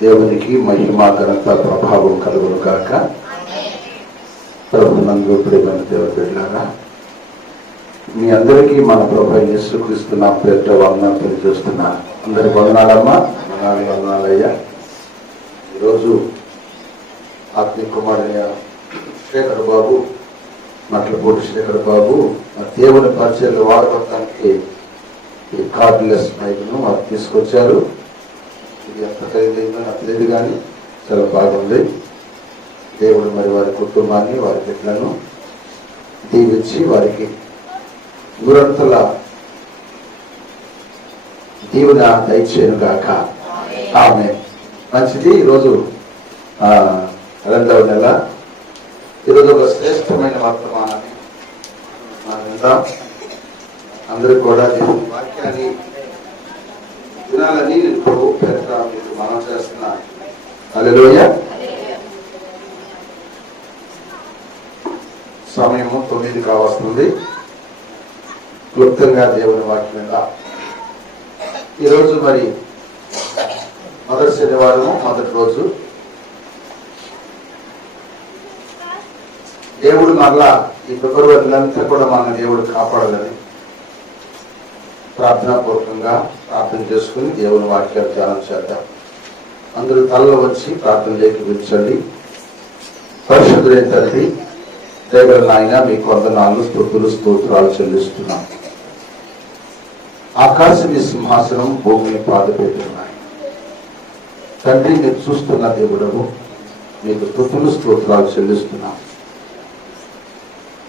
దేవునికి మహిమ ఘనత ప్రభావం కలుగును గాక. ప్రభునందు ప్రియమైన దేవుని బిడ్డలారా, మీ అందరికీ మన ప్రభు యేసుక్రీస్తు నామమున పేరిట వందనాలు తెలియజేస్తున్నాను. అందరికి వందనాలమ్మా, వందనాలయ్యా. ఈరోజు ఆత్మీయ కుమారుడైన శేఖర్ బాబు, మట్లపూడి శేఖర్ బాబు దేవుని పరిచయలు వాడబడటానికి ఈ కార్డ్లెస్ మైక్ను వారు తీసుకొచ్చారు. ఇది ఎంత ఖరీదైందో నాకు తెలియదు, కానీ చాలా బాగుంది. దేవుడు మరి వారి కుటుంబాన్ని, వారి బిడ్డలను దీవించి వారికి గురంతల దీవెన దయచేయను గాక. ఆమె మంచిది. ఈరోజు 2వ నెల. ఈరోజు ఒక శ్రేష్టమైన వర్తమానాన్ని మనం విందాం. అందరూ కూడా దేవుని వాక్యాన్ని వినాలని నేను ప్రభు పేరిట మీకు మనం చేస్తున్నాను. హల్లెలూయా. సమయము 9 కావస్తుంది. క్లుప్తంగా దేవుని వాక్యం విందాం. ఈరోజు మరి మొదటి శనివారం, మొదటి రోజు. దేవుడు మరలా ఈ ఫిబ్రవరి నెలంతా కూడా మన దేవుడు కాపాడాలని ప్రార్థనాపూర్వకంగా ప్రార్థన చేసుకుని దేవుని వాక్యాలు ధ్యానం చేద్దాం. అందరూ తలలో వచ్చి ప్రార్థనలోకి విచ్చండి. పరిశుద్ధుడైన తండ్రి, దయగల నాయన, మీకు వందనాలు, స్తుతులు, స్తోత్రాలు చెల్లిస్తున్నాం. ఆకాశం మీ సింహాసనం, భూమిని పాదపెట్టున్నాయి. తండ్రి, మీరు చూస్తున్న దేవుడవు, మీకు స్తుతులు, స్తోత్రాలు చెల్లిస్తున్నాం.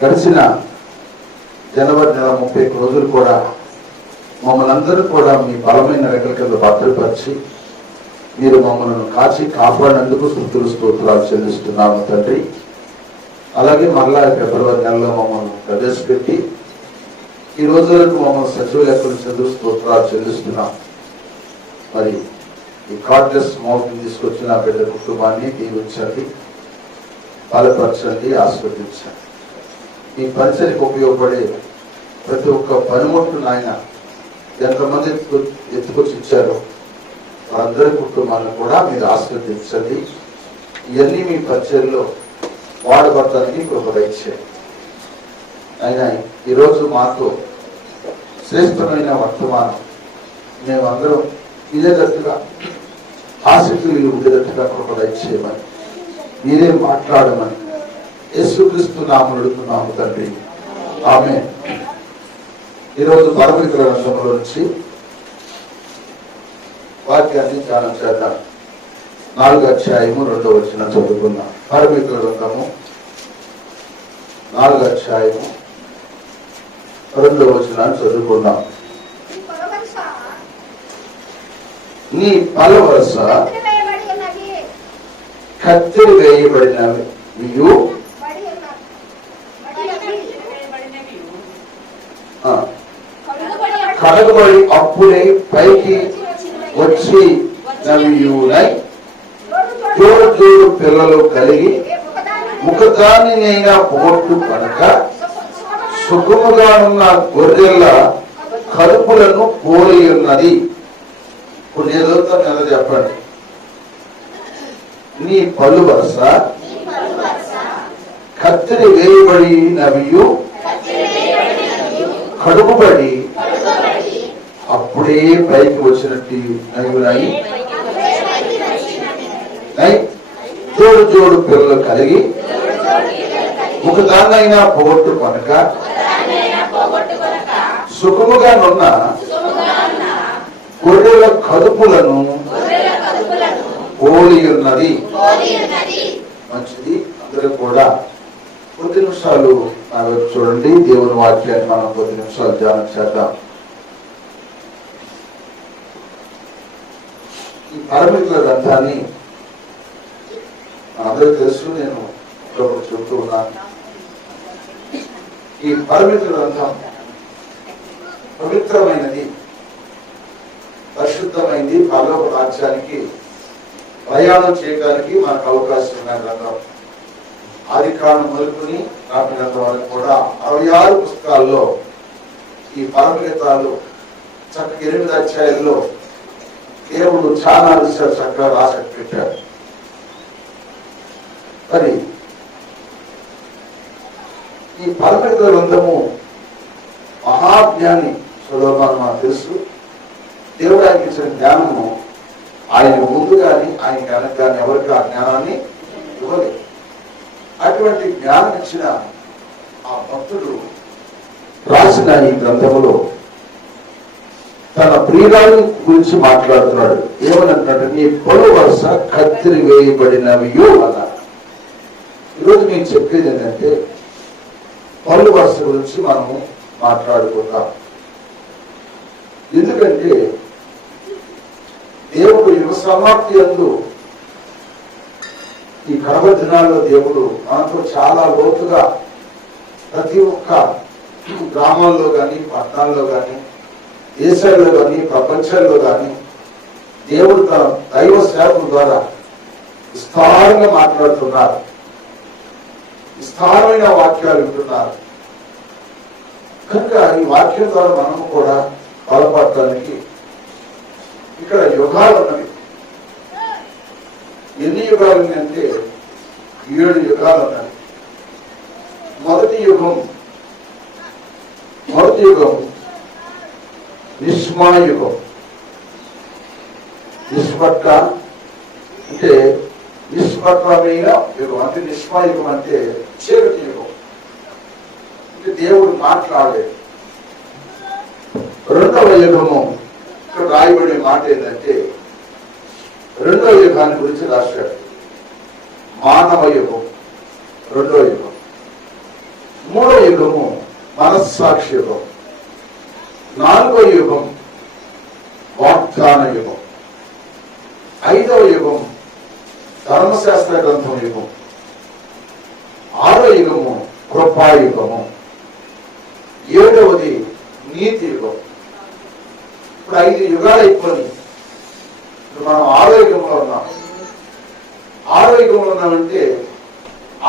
గడిచిన జనవరి నెల 31 రోజులు కూడా మమ్మల్ని అందరూ కూడా మీ బలమైన రెక్కల కింద భద్రపరిచి మీరు మమ్మల్ని కాచి కాపాడినందుకు స్తుతులు, స్తోత్రాలు చెల్లిస్తున్నాము తండ్రి. అలాగే మరలా ఫిబ్రవరి నెలలో మమ్మల్ని ప్రవేశపెట్టి ఈ రోజు వరకు మమ్మల్ని సజీవ లెక్కలు చదువు స్తోత్రాలు చెల్లిస్తున్నాం. మరి ఈ కార్డ్లెస్ మౌత్ని తీసుకొచ్చిన బిడ్డ కుటుంబాన్ని దీవించండి, బలపరచండి, ఆస్వాదించండి. ఈ పరిచయకు ఉపయోగపడే ప్రతి ఒక్క పనిముట్టు నాయన ఎంతమంది ఎత్తుకొచ్చి ఇచ్చారో వారందరి కుటుంబాలను కూడా మీరు ఆస్వాదించండి. ఇవన్నీ మీ పరిచయంలో వాడబడటానికి కృప దయచేయండి. అయినా ఈరోజు మాతో శ్రేష్టమైన వర్తమానం మేమందరం వినేటట్టుగా, ఆసక్తి ఉండేటట్టుగా కృప దయచేయమని, మీరే మాట్లాడమని యేసుక్రీస్తు నామమున అడుగుతున్నాము తండ్రి. ఆమేన్. ఈరోజు పరమిత్ర గ్రంథంలో నుంచి వాక్యాన్ని ధ్యానం చేద్దాం. 4వ అధ్యాయము 2వ వచనం చదువుకుందాం. పరమిత్ర గ్రంథము 4వ అధ్యాయము 2వ వచనాన్ని చదువుకుందాం. నీ పలవరస కత్తెర వేయబడినవి కడగబడి అప్పుడే పైకి వచ్చి నవియునై జోడు జోడు పిల్లలు కలిగి ముఖదానినైనా పోగొట్టు కనుక సుఖముగా ఉన్న గొర్రెల కడుపులను పోలి ఉన్నది. ఇప్పుడు ఏదోతో నెల చెప్పండి. నీ పలు వరుస కత్తిరి వేయబడి నవియు కడుగుబడి అప్పుడే పైకి వచ్చినట్టు నవ్వునాయి. జోడు జోడు పిల్లలు కలిగి ఒకదాన్నైనా పోగొట్టు కనుక సుఖముగా నున్న గొర్రెల కడుపులను పోలి ఉన్నది. మంచిది. అందరూ కూడా కొద్ది నిమిషాలు నా వైపు చూడండి. దేవుని వాక్యాన్ని మనం కొద్ది నిమిషాలు ధ్యానం చేద్దాం. ఈ పరమిత్ర గ్రంథాన్ని అందరూ తెలుసు, నేను చెబుతూ ఉన్నాను. ఈ పరమిత్ర గ్రంథం పవిత్రమైనది, పరిశుద్ధమైంది. పరలోక రాజ్యానికి ప్రయాణం చేయడానికి మనకు అవకాశం ఉన్న గ్రంథం. ఆది కాండం మొదలుకొని రాబడినంత వరకు కూడా 66 పుస్తకాల్లో ఈ పరమగీతాలు చక్కగా 8 అధ్యాయాల్లో దేవుడు చాలా విషయాలు చక్కగా రాసి పెట్టాడు. మరి ఈ పరమిత గ్రంథము మహాజ్ఞాని సొలొమోను మనకు తెలుసు. దేవుడు ఆయనకి ఇచ్చిన జ్ఞానము ఆయన ముందు కానీ ఆయన వెనక కానీ ఎవరికి ఆ జ్ఞానాన్ని ఇవ్వలేదు. అటువంటి జ్ఞానం ఇచ్చిన ఆ భక్తుడు రాసిన ఈ గ్రంథములో తన ప్రియురాలి గురించి మాట్లాడుతున్నాడు. ఏమనంటే నీ పొలు వరుస కత్తిరి వేయబడినవియు అన్నాడు. ఈరోజు మీకు చెప్పేది ఏంటంటే పలు వరుస గురించి మనము మాట్లాడుకుంటాం. ఎందుకంటే దేవుడు యుగ సమాప్తి యందు ఈ కడవ దినాల్లో దేవుడు మనతో చాలా లోతుగా ప్రతి ఒక్క గ్రామాల్లో కానీ పట్టణాల్లో కానీ దేశాల్లో కానీ ప్రపంచంలో కానీ దేవుడు తన దైవ సేవకుల ద్వారా విస్తారంగా మాట్లాడుతున్నారు. విస్తారమైన వాక్యాలు వింటున్నారు. కనుక ఈ వాక్యం ద్వారా మనము కూడా బలపడటానికి ఇక్కడ యుగాలు ఉన్నవి. ఎన్ని యుగాలు అంటే 7 యుగాలు ఉన్నాయి. మొదటి యుగం నిష్మాయుగం. నిష్పట్ట అంటే నిష్పట్టమైన యుగం అంటే నిష్మాయుగం అంటే చీకటి యుగం. అంటే దేవుడు మాట్లాడలేదు. రెండవ యుగము ఇక్కడ రాయబడే మాట ఏంటంటే రెండవ యుగాన్ని గురించి రాశాడు. మానవ యుగం రెండవ యుగం. మూడవ యుగము మనస్సాక్షి యుగం. నాలుగో యుగం వాగ్దాన యుగం. ఐదవ యుగం ధర్మశాస్త్ర గ్రంథం యుగం. ఆరో యుగము కృపాయుగము. ఏడవది నీతి యుగం. ఇప్పుడు 5 యుగాలు అయిపోయి మనం ఆరో యుగంలో ఉన్నాం. ఆరో యుగంలో ఉన్నామంటే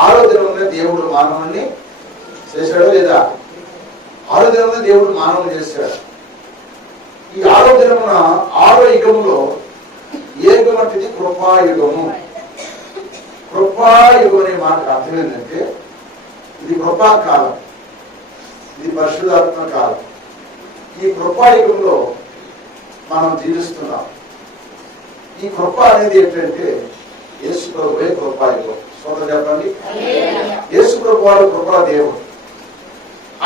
ఆరో దినంలో దేవుడు మానవుని చేశాడో లేదా? ఆరో దినంలో దేవుడు మానవుని చేశాడు. ఈ ఆరో దినమున ఆరో యుగంలో ఏ యుగం అంటే కృపాయుగము. కృపాయుగం అనే మాటకు అర్థం ఏంటంటే ఇది కృపాకాలం, ఇది పరిశుద్ధాత్మ కాలం. ఈ కృపాయుగంలో మనం జీవిస్తున్నాం. ఈ కృప అనేది ఏంటంటే యేసు ప్రభువే కృపాయుగం. సోదరు చెప్పండి, యేసు ప్రభు వారు కృపా దేవుడు.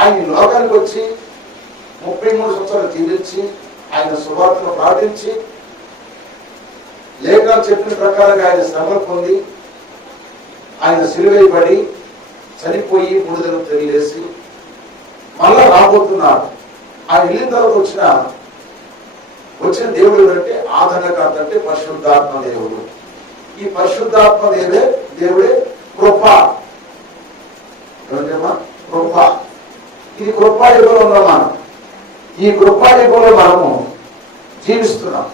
ఆయన లోకానికి వచ్చి 33 సంవత్సరాలు జీవించి ఆయన సువార్తను ప్రార్థించి లేఖనాలు చెప్పిన ప్రకారంగా ఆయన శ్రమలు పొంది ఆయన సిలువైపడి చనిపోయి 3 దినాలు తెలియలేసి మళ్ళా రాబోతున్నాడు. ఆయన వెళ్ళిన తర్వాత వచ్చిన దేవుడు ఎవరంటే ఆదరణకర్త అంటే పరిశుద్ధాత్మ దేవుడు. ఈ పరిశుద్ధాత్మ దేవుడే కృప. కృప. ఇది కృపాయుగంలో ఉన్నాం మనం. ఈ కృపాయుగంలో మనము జీవిస్తున్నాం.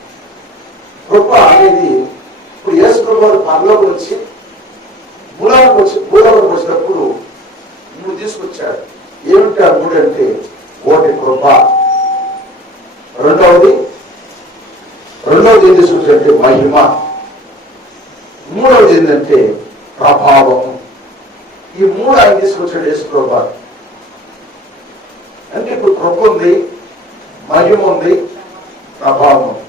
కృప అనేది ఇప్పుడు యేసు ప్రభువు పరలోకి వచ్చి భూలోకి వచ్చినప్పుడు 3 తీసుకొచ్చాడు. ఏమిటి ఆ 3 అంటే ఒకటి కృప, రెండవది ఏం తీసుకొచ్చాడంటే మహిమ, మూడవది ఏంటంటే ప్రభావం. ఈ 3 ఆయన తీసుకొచ్చాడు యేసు ప్రభువు. అంటే ఇప్పుడు కృప ఉంది, మహిమ ఉంది, ప్రభావం ఉంది.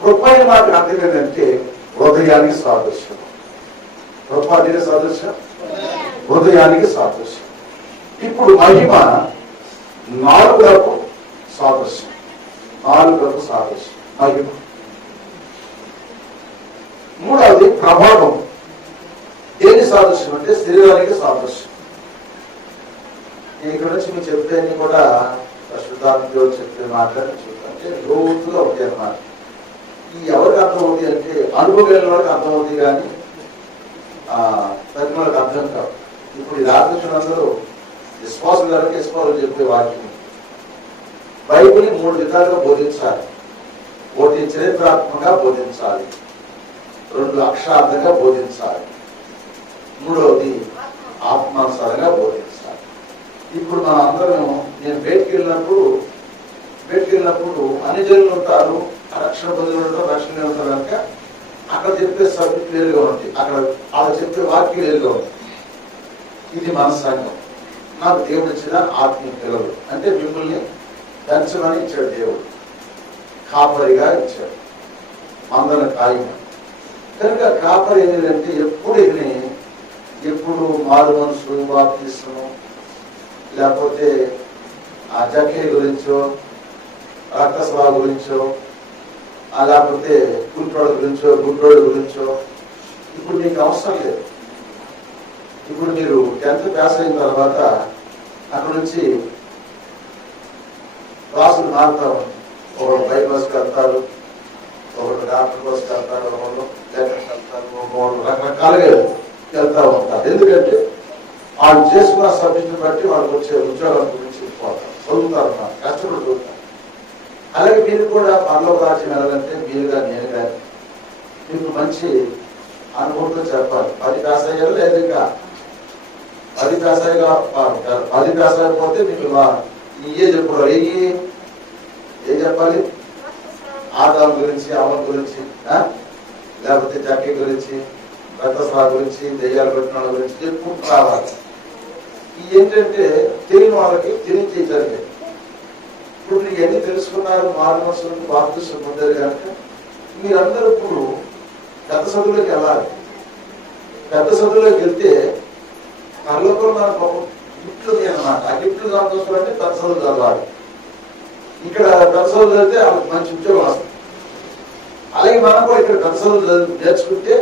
కృప అని మాకు అర్థం ఏంటంటే హృదయానికి సాదృశ్యం. కృప అనేది సాదృశ్యం, హృదయానికి సాదృశ్యం. ఇప్పుడు మహిమ నాలుగులకు సాదృశ్యం. మహిమ. మూడవది ప్రభావం. దేని సాదృశ్యం అంటే శరీరానికి సాదృశ్యం. నేను ఇక్కడ నుంచి మీకు చెప్తే కూడా పరిశుద్ధాత్మతో చెప్పే మాట్లాడి చూద్దాంటే లోతుగా ఉంటాయి అన్నమాట. ఈ ఎవరికి అర్థం అవుతుంది అంటే అనుభవం వెళ్ళిన వాళ్ళకి అర్థం అవుతుంది, కానీ తగ్గిన వాళ్ళకి అర్థం కాదు. ఇప్పుడు ఈ రాత్రి విశ్వాసం కనుక విశ్వాసం చెప్పే వాక్యం బైబిల్ని 3 విధాలుగా బోధించాలి. ఒకటి చరిత్రాత్మకంగా బోధించాలి, 2 అక్షరార్థంగా బోధించాలి, 3వది ఆత్మానుసారంగా బోధించాలి. ఇప్పుడు మన అందరం నేను బయటికి వెళ్ళినప్పుడు అన్ని జనులు ఉంటారు, రక్షణ పొందిన రక్షణ ఉంటారు కనుక అక్కడ చెప్పే సబ్జెక్ట్ వేరుగా ఉంటాయి, అక్కడ అలా చెప్పే వాక్యం వేరుగా ఉంటాయి. ఇది మన సంఘం. నాకు దేవుడు ఇచ్చిన ఆత్మీయ పిల్లలు అంటే మిమ్మల్ని పెంచమని ఇచ్చాడు దేవుడు, కాపరిగా ఇచ్చాడు, మందన కాయమని. కనుక కాపరి ఏంటంటే ఎప్పుడు మారు మనసు బాప్తిస్మము లేకపోతే ఆ జక్కే గురించో రక్తస్రావ గురించో లేకపోతే కుంటోడు గురించో గుడ్డోడు గురించో ఇప్పుడు నీకు అవసరం లేదు. ఇప్పుడు మీరు 10th పాస్ అయిన తర్వాత అక్కడ నుంచి క్లాసులు మారుతారు. ఒకరు బైపాస్ కడతారు, ఒకరు డాక్టర్ బస్ కడతారు, ఒకరు జగన్ కడతారు, ఒకరు రకరకాలుగా వెళ్తా ఉంటారు. ఎందుకంటే వాళ్ళు చేసుకున్న సబ్జెక్ట్ని బట్టి వాళ్ళకి వచ్చే ఉద్యోగాల గురించి చదువుతారు, కష్టపడి చదువుతారు. అలాగే మీరు కూడా పరలోక రాజ్యం వెళ్ళాలంటే మీరుగా నేను కానీ మీకు మంచి అనుభవంతో చెప్పాలి. 10 పాస్ అయ్యారు లేదు, ఇంకా 10 పాస్ అయిపోతే మీకు ఏ చెప్పారు, ఏం చెప్పాలి? ఆదాం గురించి, అమల గురించి, లేకపోతే జక్కి గురించి, రక్తస్రావ గురించి, దెయ్యాలు పెట్టిన వాళ్ళ గురించి చెప్పుకుంటూ రావాలి. ఏంటంటే తెలియని వాళ్ళకి తెలియజేయగలిగే. ఇప్పుడు మీరు ఎన్ని తెలుసుకున్నారు, మారుమనసు బాప్తిస్మం పొందారు కనుక మీరందరూ ఇప్పుడు పెద్ద చదువులోకి వెళ్ళాలి. పెద్ద చదువులోకి వెళ్తే పరలోకంలో మనకు ఒక గిఫ్ట్లు అన్నమాట. ఆ గిఫ్ట్లు సంతోషాలంటే పెద్ద చదువు చదవాలి. ఇక్కడ పెద్ద చదువు చదివితే వాళ్ళకి మంచి ఉద్యోగం వస్తుంది. అలాగే మనం కూడా ఇక్కడ పెద్ద చదువు నేర్చుకుంటే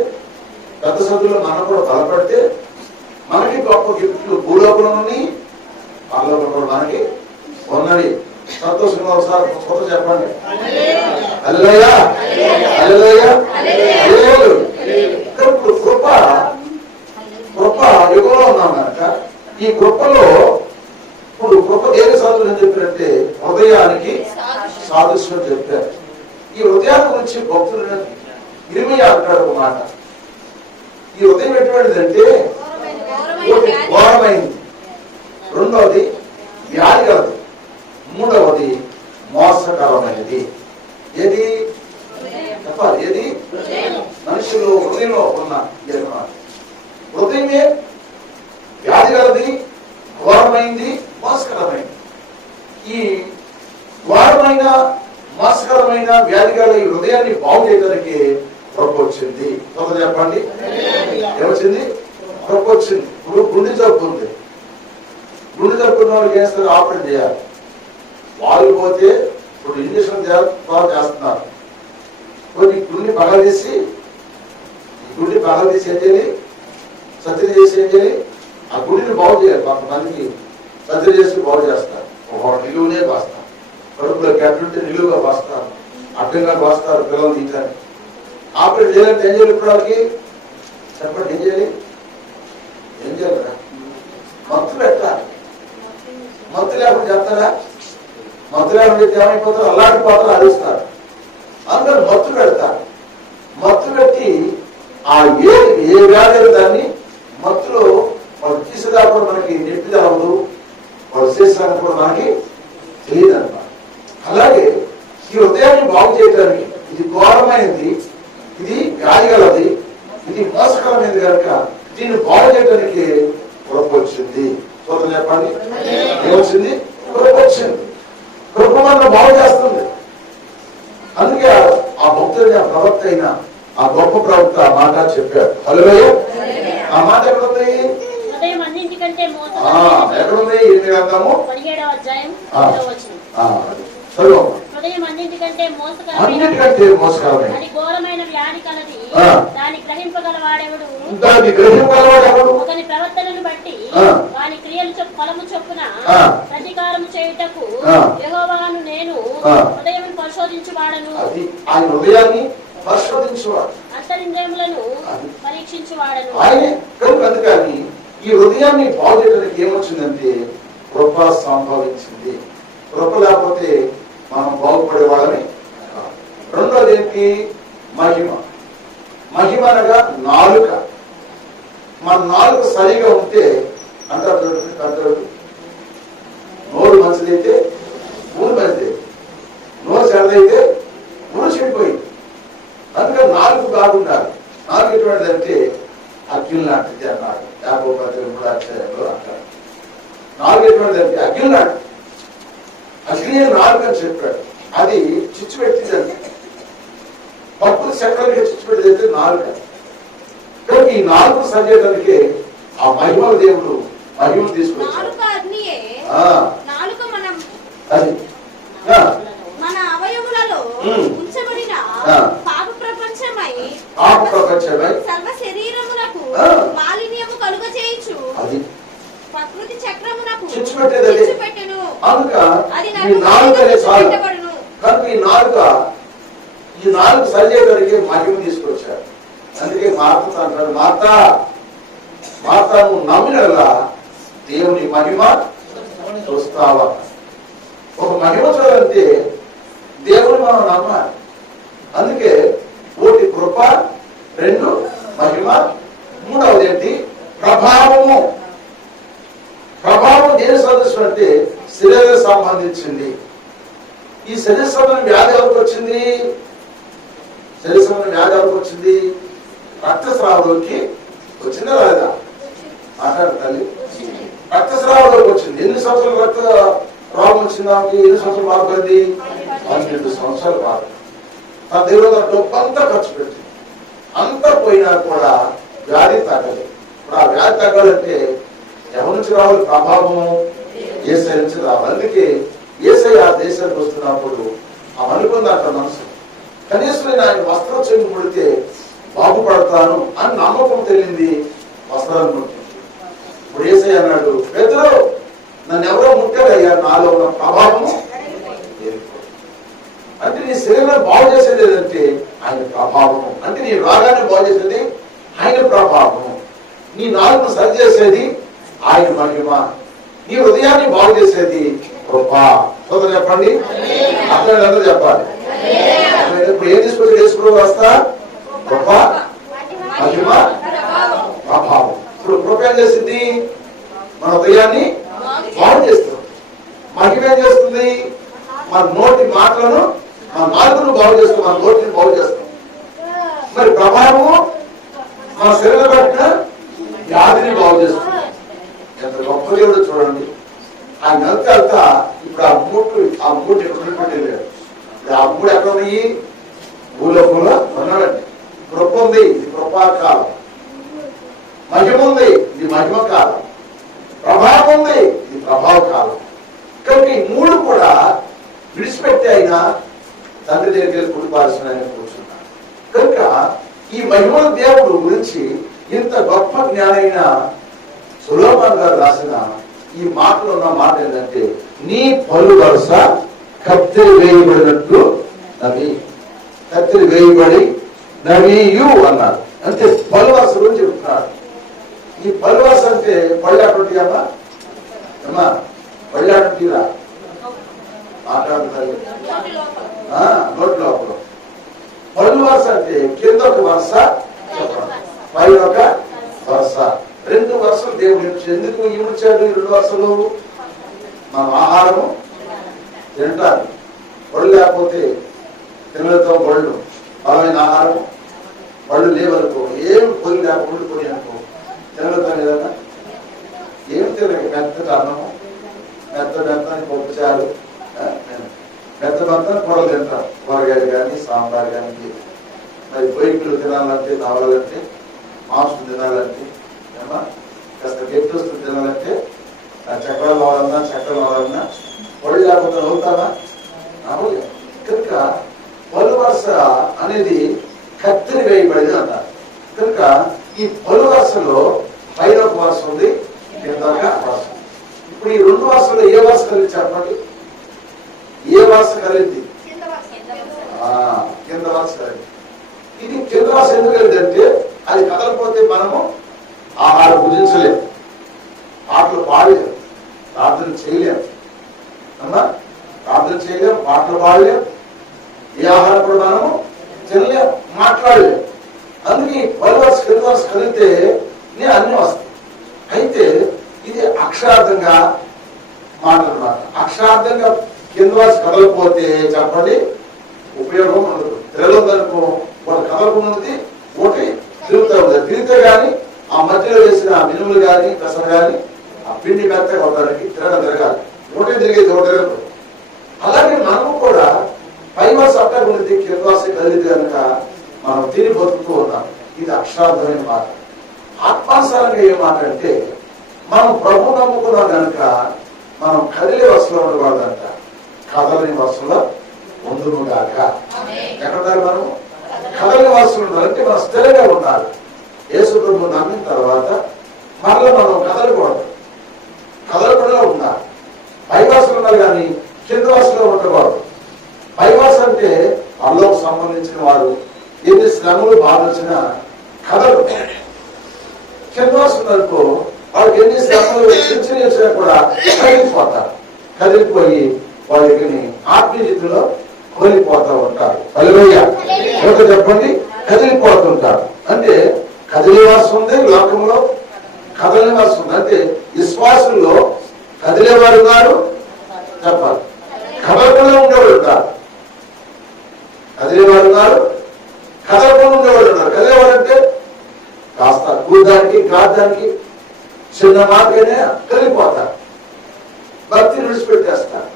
పెద్ద చదువులో మనం కూడా బలపడితే మనకి గొప్ప గిఫ్ట్లు భూలోకంలోని పరలోకంలో కూడా మనకి ఉన్నది. సంతోషంగా ఒకసారి కొత్త చెప్పండి. హల్లెలూయా, హల్లెలూయా. ఇప్పుడు కృప యుగంలో ఉన్నాం కనుక ఈ కృపలో ఇప్పుడు కృప దేని సాధులు ఏం చెప్పారంటే హృదయానికి సాదృశ్యం చెప్పారు. ఈ హృదయాన్ని గురించి భక్తులు ఇరిమియా అంటాడు ఒక మాట. ఈ హృదయం ఎటువంటిదంటే ఘోరమైంది, రెండవది వ్యాధి కలదు, మూడవది మోసకరమైనది. ఏది చెప్పాలి? ఏది? మనుషులు హృదయంలో ఉన్న హృదయమే వ్యాధి కలది, ఘోరమైంది, మోసకరమైంది. ఈ ఘోరమైన మోసకరమైన వ్యాధి గల ఈ హృదయాన్ని బాగు చేయడానికి కృప వచ్చింది. చెప్పండి, ఏమొచ్చింది? కృప వచ్చింది. ఇప్పుడు గుండె జబ్బు ఉంది, గుండె జబ్బున్న వాళ్ళకి వేస్తారు, ఆపరేట్ చేయాలి. వాళ్ళు పోతే ఇప్పుడు ఇంజక్షన్ చేస్తున్నారు. కొన్ని గుండె పగలదీసి ఏం చేయాలి? సర్జరీ చేసి ఏం చేయాలి? ఆ గుండెని బాగు చేయాలి. కొంతమందికి సర్జరీ చేసి బాగు చేస్తారు, ఒక నిలువునే బాస్తారు. కడుపులో గడ్డుంటే నిలువుగా బాస్తారు, అడ్డంగా బాస్తారు పిల్లలు తీయటానికి. ఆపరేట్ చేయాలంటే ఏం చేయాలి? ఇప్పుడు వాళ్ళకి చెప్పండి, ఏం చేయాలి? మత్తు పెట్టాలి. మత్తు లేకుండా చెప్తారా? మత్తు లేకుండా చెప్తే ఏమైపోతారు? అల్లాడిపోతారు, అరుస్తారు. అందరూ మత్తు పెడతారు. మత్తు పెట్టి ఆ ఏ వ్యాధి దాన్ని మత్తులో వాళ్ళు తీసేదాకా కూడా మనకి నెప్పిది అవ్వదు, వాళ్ళు చేసేదాకా కూడా మనకి తెలియదు అన్నమాట. అలాగే ఈ హృదయాన్ని బాగు చేయడానికి ఇది ఘోరమైనది, ఇది వ్యాధి గలది, ఇది మోసకరమైనది కనుక దీన్ని బాగు చేయడానికి కృప వచ్చింది. చూద్దాం, చెప్పండి, ఏమొచ్చింది? కృప వచ్చింది. కృప మనం బాగు చేస్తుంది. అందుకే ఆ భక్తుడి ప్రవక్త అయిన ఆ గొప్ప ప్రవక్త ఆ మాట చెప్పారు. హల్లెలూయా. ఆ మాట ఎక్కడుంది? ఎక్కడుంది? 8వ గ్రంథము 17వ అధ్యాయం చదువు. అన్నిటికంటే మోసకరమైనది, ఘోరమైన వ్యాధి కలది, దాన్ని గ్రహింపగలవాడెవడు? ఒకని ప్రవర్తనను బట్టి వాని క్రియలు ఫలము చొప్పున ప్రతీకారము చేయుటకు యెహోవాను నేను హృదయం పరిశోధించువాడను. ఆయన హృదయాన్ని పరిశోధించువాడు, అంతరింద్రియములను పరీక్షించువాడను. ఆయనే కనుక. అందుకని ఈ హృదయాన్ని బాగు చేయడానికి ఏమొచ్చిందంటే కృప సంభవించింది. కృప లేకపోతే మనం బాగుపడే వాళ్ళని. రెండోది ఏంటి? మహిమ. మహిమ అనగా నాలుక. మన నాలుక సరిగా ఉంటే అంటారు, నోరు మంచిదైతే ఊరు మంచిది, నోరు చెడ్డదైతే ఊరు చెడ్డ. అందుకని నాలుగు బాగుండాలి. నాలుగు ఎటువంటిదంటే అగ్ని లాంటిది అన్నాడు యాకోబు 3:3 అంటాడు. నాలుగు ఎటువంటిదంటే అగ్ని లాంటిది. అగ్ని నాలుగు అని చెప్పాడు. అది చిచ్చు పెట్టిందండి. పప్పులు చక్రాలకి చిచ్చు పెట్టింది నాలుగు. కానీ ఈ నాలుగు సంజయడానికి ఆ మహిమల దేవుడు మహిమలు తీసుకొచ్చాడు. అది మన అవయవులలో ఉంచబడిన పాప ప్రపంచమై సర్వ శరీరమునకు మాలిన్యము కలుగజేయుచు అది ప్రకృతి చక్రమునకు చిచ్చుపెట్టెను. అది కనుక ఈ నాలుగు సంజయడానికి మహిమ తీసుకొచ్చాడు. అందుకే మార్త అంటాడు, మార్త నువ్వు నమ్మినలా దేవుని మహిమ చూస్తావా. ఒక మహిమ చూడాలంటే దేవుని మనం నమ్మాలి. అందుకే ఒకటి కృప, రెండు మహిమ, మూడవది ఏంటి ప్రభావము. ప్రభావం దేని సదృశం అంటే శరీరం సంబంధించింది. ఈ శరీర సంబంధం వ్యాధి ఎవరికి వచ్చింది? శరీర సంబంధం వ్యాధి ఎవరికి వచ్చింది? రక్తస్రావంలోకి వచ్చిందా లేదా? మాట్లాడు తల్లి. రక్తస్రావంలోకి వచ్చింది. ఎన్ని సంవత్సరాలు రక్త రోగం వచ్చింది ఆమెకి? ఎన్ని సంవత్సరాలు బాగుపడింది? 12 సంవత్సరాలు బాగు. తన దేవుడు డబ్బంతా ఖర్చు పెట్టింది. అంతా పోయినా కూడా వ్యాధి తగ్గలేదు. ఇప్పుడు ఆ వ్యాధి తగ్గాలంటే ఎవరి నుంచి రావాలి? ప్రభావము యేసయ్య నుంచి రావాలి. అందుకే యేసయ్య ఆ దేశానికి వస్తున్నప్పుడు ఆ అనుకుంది అక్కడ మనసు, కనీసం నేను ఆయన వస్త్రం చెంగు ముడితే బాగుపడతాను అని నమ్మకం తెలియంది. వస్త్రాన్ని ముట్టింది. ఇప్పుడు యేసయ్య అన్నాడు, పేతురు నన్ను ఎవరో ముట్టారయ్యా, నాలో ఉన్న ప్రభావము అంటే నీ శరీరం బాగు చేసేది ఏదంటే ఆయన ప్రభావము. అంటే నీ రాగాన్ని బాగు చేసేది ఆయన ప్రభావము. నీ నాలుగును సరి చేసేది ఆయన మహిమ. నీ హృదయాన్ని బాగు చేసేది కృప. సోదరు చెప్పండి, అందరూ చెప్పాలి. ఇప్పుడు ఏం తీసుకొచ్చి వేసుకుని వస్తా? కృప, మహిమ, ప్రభావం. ఇప్పుడు కృప ఏం చేసింది? మన హృదయాన్ని బాగు చేస్తుంది. మహిమ ఏం చేస్తుంది? మన నోటి మాటలను, మన నాలుగును బాగు చేస్తుంది, మన నోటిని బాగు చేస్తుంది. మరి ప్రభావము మన శరీరం పట్టిన వ్యాధిని బాగు చేస్తుంది. ఎంత గొప్ప దేవుడు చూడండి. ఆయన వెళ్తా ఇప్పుడు ఆ మూడు ఎక్కడ పెట్టలేదు. ఇప్పుడు ఆ మూడు ఎక్కడ ఉన్నాయి? భూలోకంలో ఉన్నాడండి. కృప ఉంది, ఇది కృపాకాలం. మహిమ ఉంది, ఇది మహిమ కాలం. ప్రభావం ఉంది, ఇది ప్రభావ కాలం. కనుక ఈ మూడు కూడా విడిచిపెట్టి అయినా తండ్రి దగ్గర కుటుంబాల్సిన ఆయన కూర్చున్నాడు. కనుక ఈ మహిమ దేవుడు గురించి ఇంత గొప్ప జ్ఞానైన సులోమాన్ గారు రాసిన ఈ మాటలో ఉన్న మాట ఏంటంటే, నీ పలు వరుస కత్తిరి వేయబడినట్టు నవి, కత్తిరి వేయబడి నవీయు అన్నారు. అంటే పలు వరుస గురించి చెప్తున్నాడు. ఈ పలు వరుస అంటే పళ్ళు అటువంటి అమ్మా అమ్మా పళ్ళు అటువంటిరా మాట్లాడుతుంది నోటి లోపల. పళ్ళు వరుస అంటే కింద ఒక వరుస, పై ఒక వరుస. 2 వరుసలు దేవుడు ఎందుకు ఇచ్చాడు? ఈ 2 వరుసలు మనం ఆహారము తింటారు. పళ్ళు లేకపోతే తినలతో పళ్ళు బలమైన ఆహారం. పళ్ళు లేవనుకో, ఏమి పొలి లేకుండా పొడి అనుకో తినలుతాం ఏదన్నా ఏం తినక మెత్తటి అన్నము, మెత్తని పప్పు చారు, మెత్తని పొడలు తింటారు. కూరగాయలు కానీ సాంబార్ కానీ. మరి బొయ్యిలు తినాలంటే, నవలంటే, మాంసం తినాలంటే, కాస్త గట్టి వస్తుంది తినాలంటే, చక్రాలు కావాలన్నా పళ్ళు లేకపోతే అవుతానా? అవలేదు. కనుక పలు వరుస అనేది కత్తిరి వేయబడింది అన్నారు. కనుక ఈ పలు వరుసలో పైన ఒక వరుస ఉంది, కింద ఒక వరుస. ఇప్పుడు ఈ 2 వరుసలో ఏ వరుస కలిగి చెప్పండి? ఏ వరుస కలిగింది? కింద వరుస కలిగింది. ఇది కింద వరుస ఎందుకు కలిగిందంటే అది కదలకపోతే మనము ఆహారం భుజించలేము, పాటలు పాడలేము, ప్రార్థన చేయలేము అమ్మా, ప్రార్థన చేయలేము, పాటలు పాడలేము, ఏ ఆహారం కూడా మనము తినలేము, మాట్లాడలేము. అందుకే పలు వరుస కింద వరుస కలిగితే అన్ని వస్తాయి. అయితే ఇది అక్షరార్థంగా మాట్లాడమాట. అక్షరార్థంగా కింద వరుస కదలకపోతే చెప్పండి ఉపయోగం ఉండదు. తెరలోదనుకో వాళ్ళ కదలకున్నది ఒకటి తిరుగుతూ ఉంది. తిరిగితే గాని ఆ మధ్యలో వేసిన మినుములు గాని పెసలు గాని ఆ పిండి మెత్తగా అవడానికి తిరగాలి. ఒకటే తిరిగేది ఒకటి తిరగదు. అలాగే మనము కూడా పైవాస అక్కడ ఉన్నది కిందవాస కదిలిది కనుక మనం తిని బతుకుతూ ఉన్నాం. ఇది అక్షరార్థమైన మాట. ఆత్మానుసారంగా ఏ మాట అంటే మనం ప్రభు నమ్ముకున్నాం కనుక మనం కదిలే వరుసలో ఉండకూడదంట, కదలని వరుసలో ముందును గాక. ఎక్కడున్నారు మనం? కదలని వరుసలు ఉండాలంటే మనం స్థిరంగా ఉండాలి. యేసు ప్రభు నమ్మిన తర్వాత మరలా మనం కదలకూడదు, కదలకుండా ఉండాలి. పైవాసులు ఉండాలి కానీ కింద వాసులో ఉండకూడదు. పైవాస అంటే అల్లోకి సంబంధించిన వారు ఎన్ని శ్రమలు బాధ వచ్చినా కదలు. కింద వాసులు అనుకో వాళ్ళకి ఎన్ని శ్రమలు వచ్చినా కూడా కదిలిపోతారు. కదిలిపోయి వాళ్ళకి ఆత్మీయతలో కోల్పోతూ ఉంటారు. హల్లెలూయా. చెప్పండి, కదిలిపోతుంటారు. అంటే కదిలే వాసు ఉంది లోకంలో, కదలని వాసు ఉంది. అంటే విశ్వాసుల్లో కదిలేవారు ఉన్నారు, చెప్పాలి. కదలకుండా ఉండేవాళ్ళు ఉంటారు. కదిలేవారు ఉన్నారు, కదలకుండా ఉండేవాళ్ళు ఉన్నారు. కదిలేవాడు అంటే కాస్త కూదానికి కాదానికి చిన్న మాటనే కదిలిపోతారు. భక్తిని విడిచిపెట్టేస్తారు.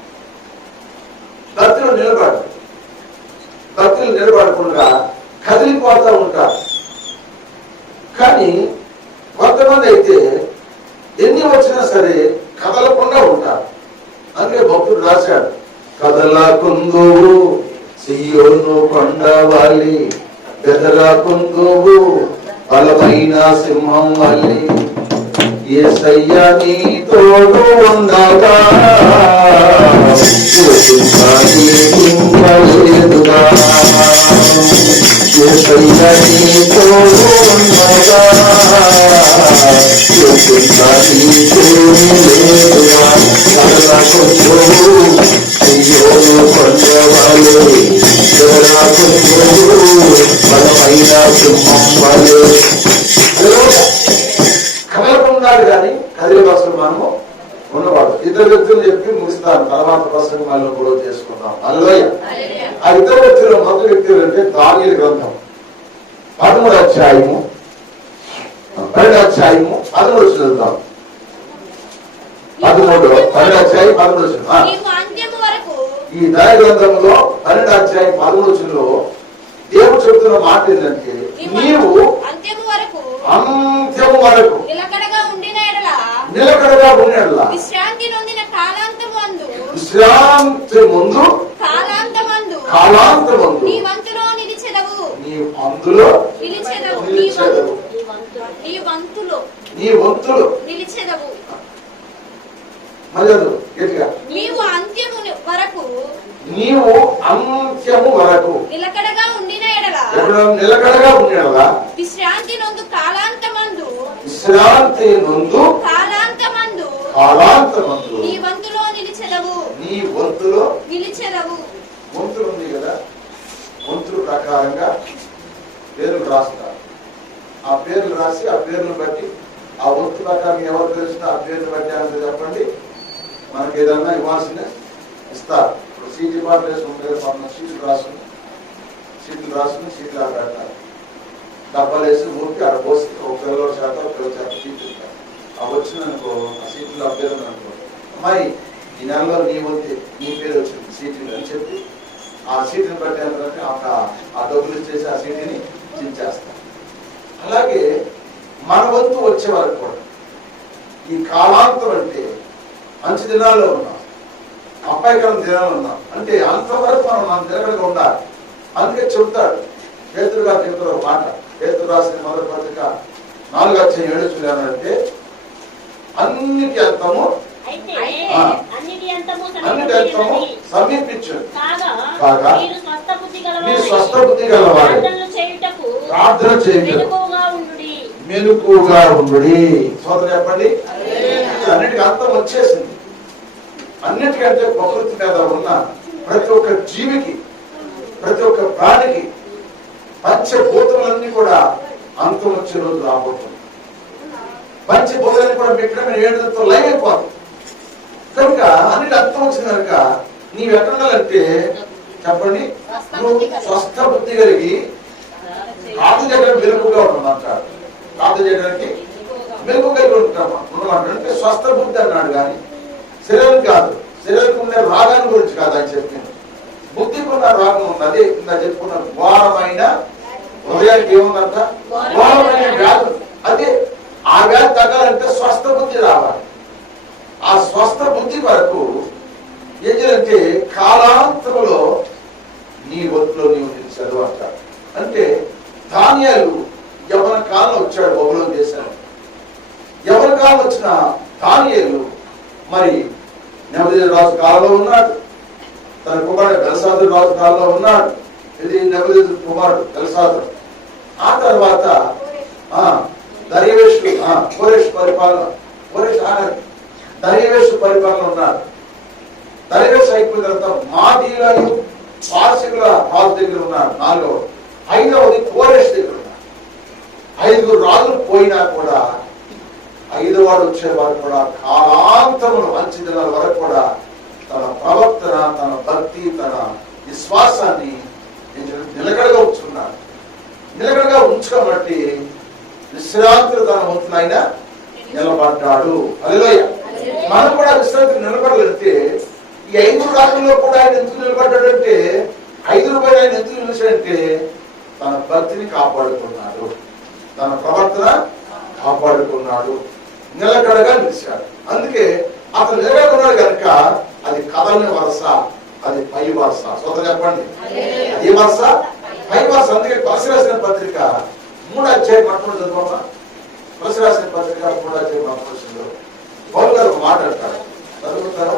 భక్తిలో నిలబడకుండా కదిలిపోతూ ఉంటారు. కానీ కొంతమంది అయితే ఎన్ని వచ్చినా సరే కదలకుండా ఉంటారు. అందుకే భక్తుడు రాశాడు, కదలకుందువు సియోను కొండ వాలి, బెదరకుందువు బలమైన సింహం వాలి, యేసయ్య నీ తోడు ఉండగా చింతలేదుగా, యేసయ్య నీ తోడు ఉండగా లేదుగా. కదలకుందువు సియోను కొండ వాలి, బెదరకుందువు బలమైన సింహం వాలి. కదలకున్నాడు కానీ కదిలే బస్సులు మనము ఉన్నవాడు. ఇద్దరు వ్యక్తులు చెప్పి ముగిస్తాను, తర్వాత ప్రసంగాల్లో గొడవ చేసుకున్నాం. హల్లెలూయా. ఆ ఇద్దరు వ్యక్తులు మొదటి వ్యక్తులు అంటే దానియేలు గ్రంథం 13వ అధ్యాయము 12వ అధ్యాయము 13 చదువుతాం. 12వ అధ్యాయం 13 ఈ దాని గ్రంథంలో 12వ అధ్యాయం 13లో దేవుడు చెబుతున్న మాట ఏంటంటే, నీవు అంత్యము వరకు నిలకడగా ఉండిన ఎడల విశ్రాంతి ముందు కాలాంతమందు నీ వంతులో నిలిచెదవు. నీవు అంత్యము వరకు నిలకడగా ఉండిన ఎడల విశ్రాంతి నొందు కాలాంతమందు నీ వంతులో నిలిచెదవు. వంతులు ఉంది కదా, వంతుల ప్రకారంగా పేర్లు రాస్తారు. ఆ పేర్లు రాసి ఆ పేర్లు బట్టి ఆ వంతు ప్రకారం ఎవరు తెలిసిన ఆ పేర్లు బట్టి అంటే చెప్పండి, మనకి ఏదన్నా ఇవ్వాల్సిన ఇస్తారు. ఇప్పుడు సీట్ డిపార్ట్మెంట్ ఉంటుంది, సీట్లు రాసుకుని సీట్లు పెడతారు. డబ్బాలు వేసి ఊరికి ఆడ పోసి ఒక పిల్లల చేత సీట్లు ఇస్తారు. ఆ వచ్చిందనుకో ఆ సీట్లు అభ్యర్థి అనుకో, అమ్మాయి ఈ నెలలో నీ వంతు నీ పేరు వచ్చింది సీట్లు అని చెప్పి ఆ సీటుని బట్టి ఆ డబ్బులు ఇచ్చేసి ఆ సీటుని చించేస్తారు. అలాగే మన వంతు వచ్చే వరకు కూడా ఈ కాలాంతం అంటే మంచి దినాల్లో ఉన్నాం, అపాయకరం దినాలు ఉన్నాం అంటే అంతవరకు మనం నిలకడగా ఉండాలి. అందుకే చెబుతాడు పేతురు గారు చెబుతారు ఒక మాట. పేతురు రాసిన మొదటి పత్రిక 4:7 అంటే అన్నిటి అంతము సమీపించు కాగా మీరు స్వస్థ బుద్ధి గలవారు ప్రార్థన చేయుటకు మెలకువగా ఉండుడి. సోదరు చెప్పండి, అన్నిటికీ అంతం వచ్చేసింది. అన్నిటికంటే ప్రకృతి మీద ఉన్న ప్రతి ఒక్క జీవికి, ప్రతి ఒక్క ప్రాణికి, పంచభూతములన్నీ కూడా అంతం వచ్చే రోజు రాబోతుంది. పంచభూతాలన్నీ కూడా మిత్రమైన ఏడుతో లైవ్ అయిపోతుంది. కనుక అన్నిటి అంతం వచ్చింది కనుక నీవు ఎక్కడాలంటే చెప్పండి, నువ్వు స్వస్థ బుద్ధి కలిగి ప్రార్థన చేయడానికి మెరుగుగా ఉండమంటాడు. ప్రార్థన చేయడానికి మెరుగుగా ఉండమంటాడు. అంటే స్వస్థ బుద్ధి అన్నాడు కానీ శరీరం కాదు. శరీరం ఉండే రాగాన్ని గురించి కాదు అని చెప్పింది. బుద్ధికి ఉన్న రాగం ఉన్నది. ఇందా చెప్పుకున్న ఘోరమైన హృదయానికి ఏముందంట? ఘోరమైన వ్యాధి. అదే ఆ వ్యాధి తగ్గాలంటే స్వస్థ బుద్ధి రావాలి. ఆ స్వస్థ బుద్ధి వరకు ఏం చేయాలంటే కాలాంతరంలో నీ ఒంట్లో నీవు చదువు అంటారు. అంటే ధాన్యాలు యవన కాలం వచ్చాడు బబులోను దేశానికి. యవన కాలం వచ్చిన ధాన్యాలు మరి నెమ్మది రాజు కాలంలో ఉన్నాడు. తన కుమారుడు బెల్షాజరు రాజు కాలంలో ఉన్నాడు. ఇది నెమ్మది కుమారుడు బెల్షాజరు. ఆ తర్వాత కోరేషు పరిపాలన దర్యావేషు పరిపాలన ఉన్నాడు. దర్యావేషు అయిపోయిన తర్వాత మాదీయులు పార్శికుల రాజు దగ్గర ఉన్నాడు 4వ. 5వది కోరేషు దగ్గర ఉన్నాడు. 5 రాజులు పోయినా కూడా 5వ వాడు వచ్చేవారు కూడా కాలాంతములు మంచి దినాల వరకు కూడా తన ప్రవర్తన, తన భక్తి, తన విశ్వాసాన్ని నిలకడగా ఉంచుకున్నాడు. నిలకడగా ఉంచుకోబట్టి విశ్రాంతులు తన వంతున ఆయన నిలబడ్డాడు. హల్లెలూయా. మనం కూడా విశ్రాంతి నిలబడాలంటే ఈ 5 రాజుల్లో కూడా ఆయన ఎందుకు నిలబడ్డాడంటే 5 రూపాయలు ఆయన ఎందుకు నిలిచాడంటే తన భక్తిని కాపాడుకున్నాడు, తన ప్రవర్తన కాపాడుకున్నాడు, నిలకడగా నిలిచాడు. అందుకే అతను నిలబడుకున్నాడు కనుక అది కథలని వరుస, అది పై వరుస. సొంత చెప్పండి, అది వరుస, పై వరుస. అందుకే కొలసి రాసిన పత్రిక 3వ అధ్యాయం మొట్టమొదటి చదువుకోమా. కొలసి రాసిన పత్రిక 3వ అధ్యాయం మొట్టమొదటిలో పౌలు గారు ఒక మాట అంటారు, చదువుతారా?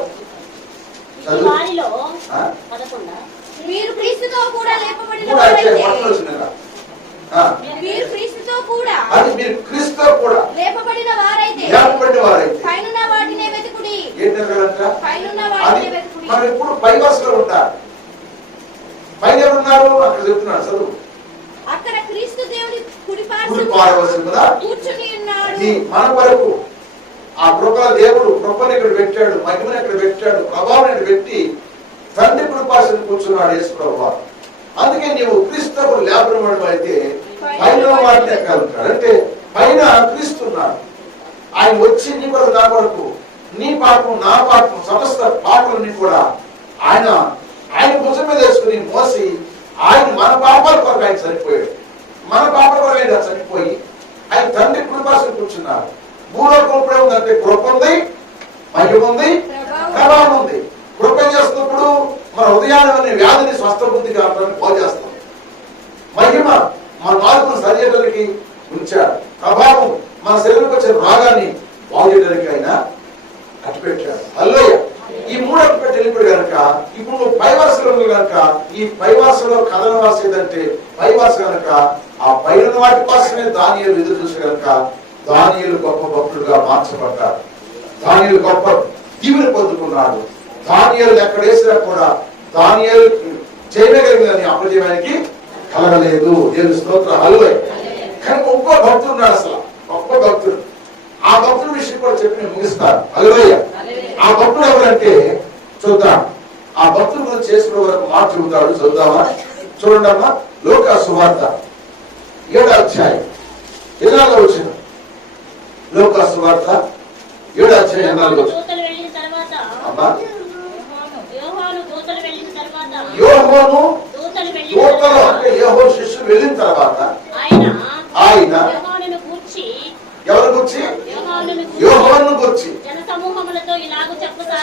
మీరు క్రీస్తుతో కూడా లేపబడిన వారైతే పైనున్న వాటినే వెతుకుడి. మరి ఇప్పుడు పై వరుసలో ఉంటారు. పైన ఎవరున్నారు అక్కడ చెప్తున్నాడు చదువు. అక్కడ క్రీస్తు దేవుని కుడి పార్శ్వమున కూర్చుని ఉన్నాడు. మన వరకు ఆ కృపల దేవుడు కృపను ఇక్కడ పెట్టాడు, మహిమను ఇక్కడ పెట్టాడు, ప్రభావం ఇక్కడ పెట్టి తండ్రి కుడి పార్శ్వమున కూర్చున్నాడు యేసు ప్రభువు. అందుకే నీవు క్రీస్తుకు లేపబడిన అయితే పైన వాటిని ఎక్కాలంటాడు. అంటే పైన క్రీస్తున్నాడు. ఆయన వచ్చి నీ కొరకు, నా కొరకు, నీ పాపం, నా పాపం, సమస్త పాపలని కూడా ఆయన భుజం మీద వేసుకుని మోసి ఆయన మన పాపాల కొరకు ఆయన చనిపోయాడు. మన పాపాల కొరకు ఆయన చనిపోయి ఆయన తండ్రి కృపాసన కూర్చున్నారు. భూలోకం ఇప్పుడే ఉందంటే కృప ఉంది, మహిమ ఉంది, ప్రభావం ఉంది. కృప చేస్తున్నప్పుడు మన హృదయాన్ని వ్యాధిని స్వస్థ బుద్ధి కావడానికి పోజేస్తాం. మహిమ మన మార్పును సరిచేయడానికి ఉంచాడు. ప్రభావం మన శరీరంకి వచ్చిన రోగాన్ని బాగు చేయడానికి ఆయన అట్టుపెట్టాడు. హల్లెలూయా. ఈ 3 అట్టుపెట్టి వెళ్ళిపోయి కనుక ఇప్పుడు నువ్వు పై వరుసలో కనుక ఈ పై వరుసలో కథన వరుస ఏదంటే పై వరుస కనుక ఆ పైన వాటి కోసమే దానియేలు ఎదురు చూసి కనుక దానియేలు గొప్ప భక్తుడుగా మార్చబడ్డాడు. దానియేలు గొప్ప దీవెన పొందుకున్నాడు. దానియేలు ఎక్కడ వేసినా కూడా దానియేలు చేయగలిగిందని అపజయానికి కలగలేదు. దేవుని స్తోత్రం. హల్లెలూయా. కానీ ఇంకో భక్తుడు ఉన్నాడు, అసలు గొప్ప భక్తుడు. ఆ భక్తుడి విషయం కూడా చెప్పి నేను ముగిస్తాను. హల్లెలూయా. ఆ భక్తుడు ఎవరంటే చూద్దాం. ఆ భక్తుడు గురించి చేసుకునే వరకు మాట చెబుతాడు. చూద్దామా? చూడండి అమ్మా, లూకా సువార్త 7వ అధ్యాయం 4వ వచనం. లూకా సువార్త 7వ అధ్యాయం 4వ వచనం. అమ్మా, యోహాను దూతలు అంటే యెహోవా శిష్యులు వెళ్ళిన తర్వాత ఆయన ఎవరు గురించి? యోహాను గురించి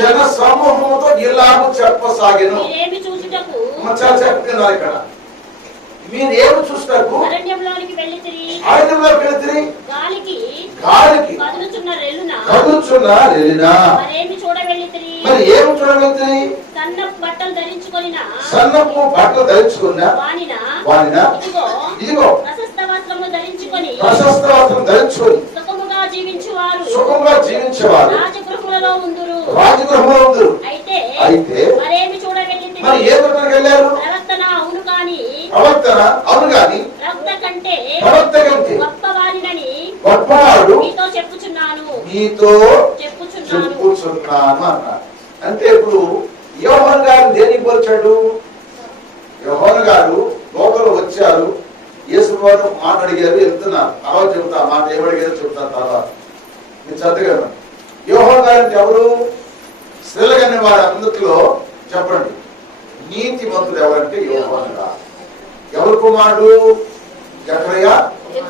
జన సమూహముతో ఇలాగ చెప్పసాగెను. చెప్తున్నారు ఇక్కడ, మీరు ఏమి చూస్తారు? అరణ్యంలోకి వెళితిరి, గాలికి కదులుచున్న రెల్లునా మరేమి చూడవెళ్ళితిరి? సన్నపు బట్టలు ధరించుకున్న వానినా ఇదిగో ప్రశస్త వస్త్రము ధరించుకొని సుఖముగా జీవించువారు రాజగృహములలో ఉందురు. అయితే మరేమి చూడవెళ్ళితిరి? ప్రవర్తన అవును గాని ప్రవక్త కంటే గొప్పవాడు మీతో చెప్పుచున్నాను అన్నారు. అంటే ఇప్పుడు యోహాను గారు దేనికి పోల్చాడు? యోహాను గారు లోపల వచ్చారు, యేసు వారు మాట అడిగారు, వెళ్తున్నారు. తర్వాత చెబుతా మాట ఏమడిగారో చెబుతాను తర్వాత. మీరు చదువుగారు. యోహాను గారు అంటే ఎవరు? స్త్రీలగని వారి అందులో చెప్పండి, నీతి మంతుడు ఎవరంటే యోహాను గారు. ఎవరు కుమారుడు? జకరియా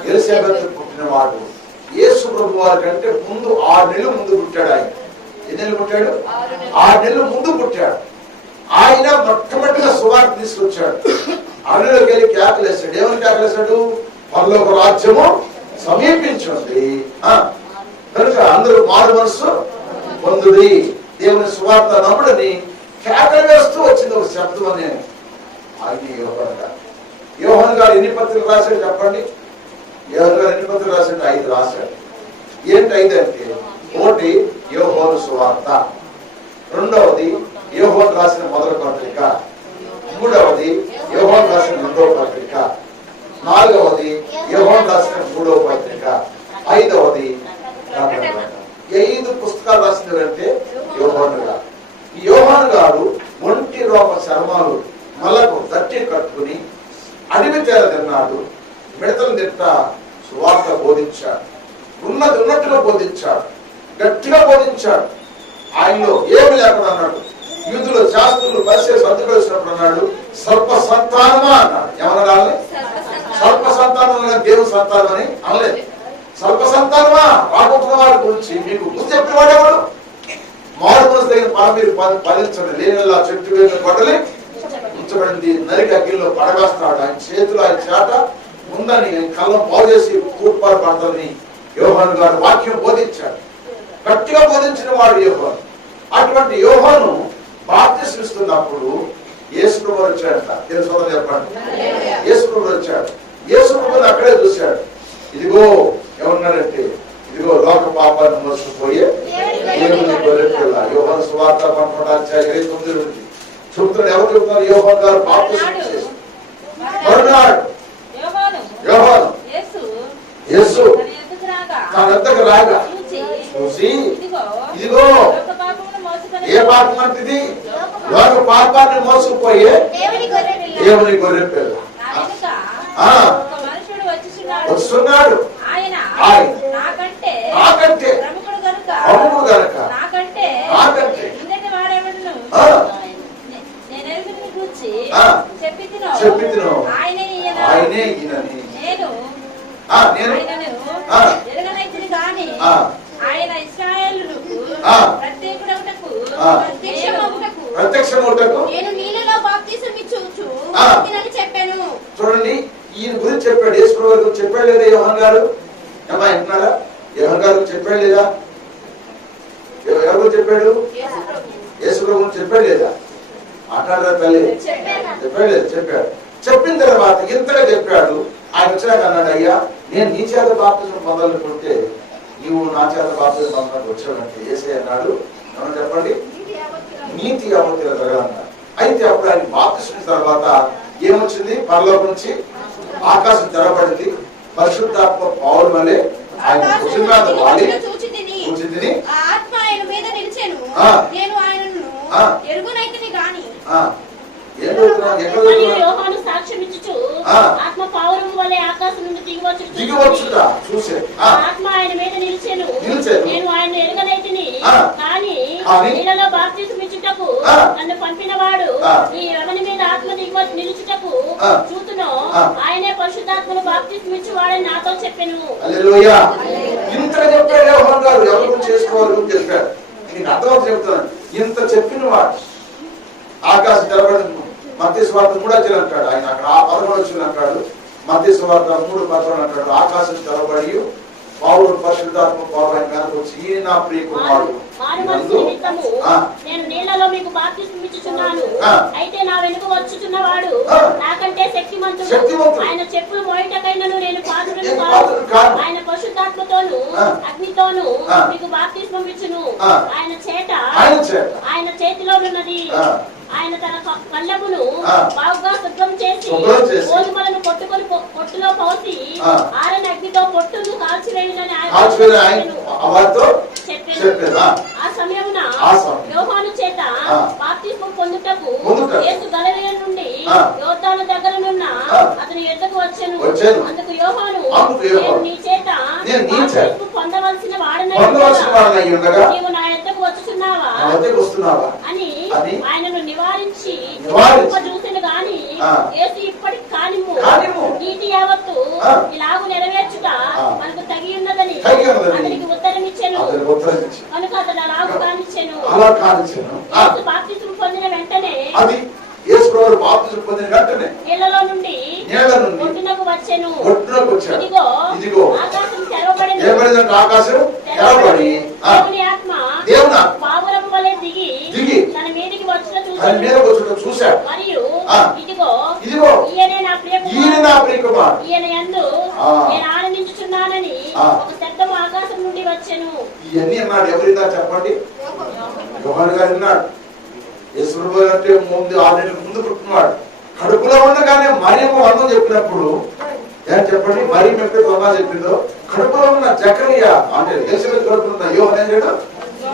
ఎలిసబెత్ పుట్టినవాడు. యేసు ప్రభు వారి కంటే ముందు 6 నెలలు ముందు పుట్టాడు. ఆయన ఎన్ని నెలలు పుట్టాడు? 6 నెలలు ముందు పుట్టాడు. ఆయన మొట్టమొదటిగా సువార్త తీసుకొచ్చాడు. అడవిలోకి వెళ్ళి కేకలేస్తాడు. ఏమని కేకలేస్తాడు? పరలోక రాజ్యము సమీపించింది కనుక అందరూ మారు మనసు పొందుడి, దేవుని సువార్త నమ్ముడని కేకలు వేస్తూ వచ్చింది ఒక శబ్దం అని. ఆయన యోహాను గారు. యోహాను గారు ఎన్ని పత్రికలు రాశాడు చెప్పండి? యోహాను గారు ఎన్ని పత్రికలు రాశాడు? 5 రాశాడు. ఏంటి 5 అంటే? ఒకటి యోహాను సువార్త, రెండవది యోహాను రాసిన మొదటి పత్రిక, మూడవది యోహాను రాసిన 2వ పత్రిక, 4వది యోహాను రాసిన 3వ పత్రిక, 5వది 5 పుస్తకాలు రాసినవంటే యోహాను గారు. ఈ యోహాను గారు ఒంటి రోమ చర్మాలు మళ్ళకు దట్టి కట్టుకుని అడవి తేర తిన్నాడు, మిడతలు తింట సువార్త బోధించాడు. ఉన్నది ఉన్నట్టుగా బోధించాడు, గట్టిగా బోధించాడు. ఆయనలో ఏమి లేకుండా అన్నాడు. యూదులు శాస్త్రులు పరిచయం సర్దుకు వచ్చినప్పుడు అన్నాడు, సర్ప సంతానమా అన్నాడు. ఏమన్నాడు? సర్ప సంతానం, దేవుని సంతానం అని అనలేదు. సర్ప సంతానమా, రాబోతున్న వారి గురించి మీకు గుర్తు చెప్పిన వాడేవాడు. మారు మనసు దగ్గర పని మీరు పాలించండి, లేనిలా చెట్టు వేసిన గొడ్డలి ఉంచబడింది, నరికి అగ్గిలో పడవేస్తున్నాడు. ఆయన చేతులు ఆయన చేట ఉందని కళ్ళం బాగు చేసి కూర్పాటు పడతానని యోహాను గారు వాక్యం బోధించాడు. గట్టిగా బోధించిన వాడు యోహాను. అటువంటి యోహాను బాప్తిస్మం ఇస్తున్నప్పుడు యేసు ప్రభువు వచ్చాడట. తెలుసు చెప్పండి. యేసు ప్రభువు వచ్చాడు. యేసు ప్రభువుని అక్కడే చూశాడు. ఇదిగో ఏమన్నాడంటే, ఇదిగో లోక పాపాన్ని మోసుకుపోయే దేవుని గొర్రెపిల్ల. యోహాను సువార్త 11:29 నుండి చెబుతున్నాడు. ఎవరు చెబుతున్నారు? యోహాను గారు బాప్తిస్మం చేశాడు. మరునాడు యోహాను యేసు తన వద్దకు రాగా చూసి, ఇదిగో ఏ పాపం అంటే? లోక పాపాన్ని మోసుకుపోయే దేవుని గొర్రెపిల్ల వస్తున్నాడు. ఆయన నాకంటే ప్రముఖుడు గనుక నాకంటే చెప్పితినో ఆయనే ఈయనని నేను ఆయన ఇశ్రాయేలుకు ప్రత్యక్షమవుటకు నేను నీళ్ళలో బాప్తిసం ఇచ్చుచు చెప్పాను. చూడండి, ఈయన గురించి చెప్పాడు. యేసు ప్రభువు గురించి చెప్పాడు లేదా యోహాను గారు? ఏమా అంటున్నారా? యోహాను గారు చెప్పాడు లేదా? ఎవరు గురించి చెప్పాడు? యేసు ప్రభు గురించి చెప్పాడు లేదా? మాట్లాడరా తల్లి? చెప్పాడు లేదా? చెప్పాడు. చెప్పిన తర్వాత ఇంతగా చెప్పాడు. ఆయన వచ్చాక అన్నాడు, అయ్యా నేను నీ చేత బాప్తిసం పొందాలనుకుంటే నీవు నా చేత బాప్తిసం పొందడానికి వచ్చాడంటే యేసే అన్నాడు, ఏమన్నా చెప్పండి, నీతి యావత్తు జరగాలన్నారు. అయితే అప్పుడు ఆయన బాప్తిసం తర్వాత ఏమొచ్చింది? పరలోకం నుంచి ఆకాశం తెరబడింది. పరిశుద్ధాత్మ పౌరు వలె ఆయన భుజం మీద వాలి కూర్చుంది. ఆత్మ ఆయన మీద నిలిచెను. నేను ఆయనను ఎరుగునైతిని గాని యోహాను సాక్ష్యం ఇచ్చుచు ఆత్మ పావురం వలె ఆకాశం నుండి దిగివచ్చుట చూసే ఆత్మ ఆయన మీద నిలిచెను. నేను ఆయన ఎరుగనైతిని కానీ నీళ్ళలో బాప్తిసం ఇచ్చుటకు నన్ను పంపినవాడు ఈ ఎవరి మీద ఆత్మ నిలుచుటకు చూతునో ఆయనే పరిశుద్ధాత్మను బాప్తిసం ఇచ్చేవాడని నాతో చెప్పాను. హల్లెలూయా. ఇంత చెప్పాడు యోహాను గారు. ఎవరు చేసుకోవాలని చెప్పాడు. నీకు అర్థం చెప్తాను. ఇంత చెప్పిన వాడు ఆకాశం తెరబడింది. మత్తయి సువార్త 3 అంటాడు. ఆయన అక్కడ 11 అంటాడు. మత్తయి సువార్త 3:11 అంటాడు. ఆకాశం తెరబడి పౌరుడు పరిశుద్ధాత్మ పౌరు ఆయన మీదకి వచ్చి, ఈయన నా ప్రియ కుమారుడు. నేను నీళ్లలో మీకు బాప్తిసం ఇచ్చుచున్నాను. అయితే నా వెనుక వచ్చుచున్నవాడు నాకంటే శక్తిమంతుడు. ఆయన చెప్పులు మోయటకైనను నేను పాత్రుడను కాను. ఆయన పరిశుద్ధాత్మతోను అగ్నితోను మీకు బాప్తిసం ఇచ్చును. ఆయన చేతిలో ఉన్నది. ఆయన తన కళ్ళమును బాగుగా శుభ్రం చేసి గోధుమలను పొట్టులో పోసి ఆరని అగ్నితో పొట్టును కాల్చివేయునని చెప్పాను. ఆ సమయమున యోహాను చేత బాప్తిస్మం పొందుటకు యేసు గలిలయ నుండి యోర్దాను దగ్గరనున్న అతని యొద్దకు వచ్చెను. అందుకు యోహాను, నేను నీ చేత బాప్తిస్మము పొందవలసిన వాడనై ఉండగా నీవు నా యొద్దకు వచ్చుచున్నావా అని ఆయనను నివారించి చూసెను గాని యేసు ఇప్పటికి కానిమ్ము, నీతి యావత్తు ఇలాగు నెరవేర్చుట మనకు తగి ఉన్నదని అతనికి ఉత్తరం ఇచ్చెను. కనుక అతడు అలాగు కానిచ్చెను. యేసు బాప్తిస్మము పొందిన వెంటనే నీళ్లలో నుండి ఒడ్డునకు వచ్చెను. ఇదిగో ఆకాశం తెరవబడింది. దేవుని ఆత్మ పావురము వలె దిగి తన మీదికి వచ్చుట చూశాడు. మరియు ఇదిగో ఈయనే నా ప్రియ కుమారుడు, ఈయన యందు నేను ఆనందించుచున్నానని ఒక శబ్దము ఆకాశం నుండి వచ్చెను. ఇవన్నీ అన్నాడు. ఎవరిదా చెప్పండి? యోహాను గారు అన్నాడు. యేసుప్రభు అంటే ముందు 6 నెలల ముందు పుట్టినవాడు. కడుపులో ఉండగానే మరియమ్మ వర్ణం చెప్పినప్పుడు ఏం చెప్పండి? మరి మెప్పి వర్ణం చెప్పిందో కడుపులో ఉన్న జకరియా అంటే ఎలిజబెత్ కడుపులో ఉన్న యోహాను ఏం చేయడం?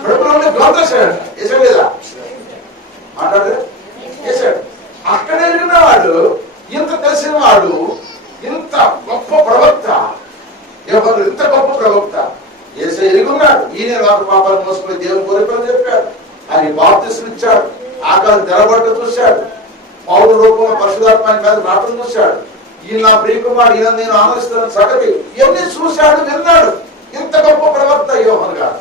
కడుపులో ఉన్న గోత్రశాడు వేసలేదా? మాట్లాడు వేసాడు. అక్కడ ఎరిగినవాడు, ఇంత తెలిసిన వాడు, ఇంత గొప్ప ప్రవక్త, ఎవరు ఇంత గొప్ప ప్రవక్త ఏసే ఎరుగున్నాడు. ఈయన వారి పాపాలు మోసుకుని దేవుని కోరికలు చెప్పాడు. ఆయన బాప్తిస్మం ఇచ్చాడు. ఆకాశం తెరబడ్డ చూశాడు. పౌరు రూపంలో పరిశుధాత్మ మీద నాటం చూశాడు. ఈయన నా ప్రియకుమారుడు, ఈయన నేను ఆనందిస్తున్న సంగతి ఇవన్నీ చూశాడు, విన్నాడు. ఇంత గొప్ప ప్రవక్త యోహాను గారు.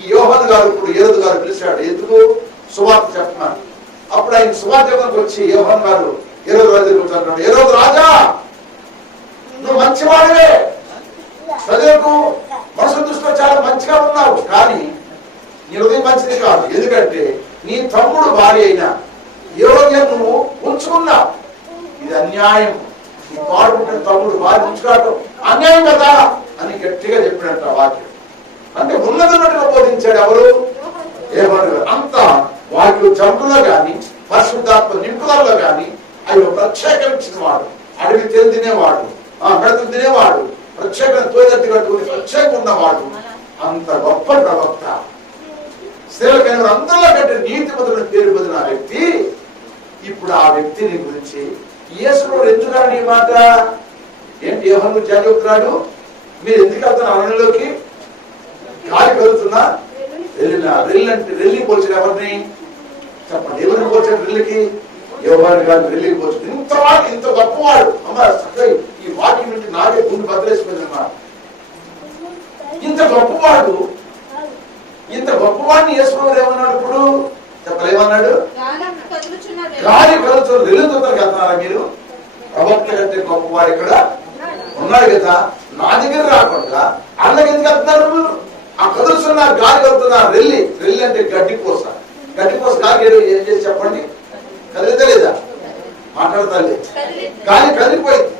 ఈ యోహాను గారు ఇప్పుడు హేరోదు గారు పిలిచాడు. ఎందుకు? సువార్త చెప్పమని. అప్పుడు ఆయన సువార్త చెప్పడానికి వచ్చి యోహాను గారు హేరోదు రాజు దగ్గర కూర్చుంటాడు. హేరోదు రాజా, నువ్వు మంచివాడివే, ప్రజలకు మనసు దృష్టిలో చాలా మంచిగా ఉన్నావు, కానీ నీ హృదయం మంచిది కాదు. ఎందుకంటే నీ తమ్ముడు భార్య అయినా యోగ్యం నువ్వు ఉంచుకున్నావు. ఇది అన్యాయం. నీ తోడుకుంటున్న తమ్ముడు భార్య ఉంచుకోవటం అన్యాయం కదా అని గట్టిగా చెప్పినట్ట వాక్యం. అంటే ఉన్నతున్నట్టుగా బోధించాడు. ఎవరు? యోహాను గారు. అంత వాక్యం జంపులో గాని పరిశుద్ధాత్మ నింపుదలలో గాని అవి ప్రత్యేకించిన వాడు. అడవి తెలు తినేవాడు, గడతలు తినేవాడు, ప్రత్యేకంగా తోదెత్తి కట్టుకుని ప్రత్యేకం ఉన్నవాడు. అంత గొప్ప ప్రవక్త. స్త్రీలకైన అందరిలో కంటే నీతి మొదలు పేరు పొందిన వ్యక్తి. ఇప్పుడు ఆ వ్యక్తిని గురించి యేసుప్రభువు ఎందుకన్నాడు ఈ మాట? ఏంటి యోహాను గురించి చెప్తున్నాడు? మీరు ఎందుకు వెళ్తున్నారు అరణ్యంలోకి? గాలి కలుగుతున్నా వెళ్ళినా రెల్లంటే రెల్లి పోల్చిన ఎవరిని చెప్పండి? ఎవరిని పోల్చాడు రెల్లికి? యోహాను గారిని రెల్లికి పోల్చాడు. ఇంతవాడు, ఇంత గొప్పవాడు. అమ్మ ఈ వాక్యం నుంచి నాకే గుండు బదిలేసిపోయిందమ్మా. ఇంత గొప్పవాడు, ఇంత గొప్పవాడిని యేసుప్రభువు ఏమన్నాడు? ఇప్పుడు చెప్పలేమన్నాడు? గాలి కలుగుతున్న రెల్లుతున్నారు కదా మీరు. ప్రవక్త కంటే గొప్పవాడు ఇక్కడ ఉన్నాడు కదా. నా దగ్గర రాకుండా అన్నకి ఎందుకు వెళ్తున్నారు మీరు? ఆ కదులుతున్న గాలి కలుగుతున్నారు. రెల్లి అంటే గడ్డిపోస. గడ్డిపోస గాలి ఏం చేసి చెప్పండి? కదిలితే లేదా? మాట్లాడతాలే. గాలి కదిలిపోయింది.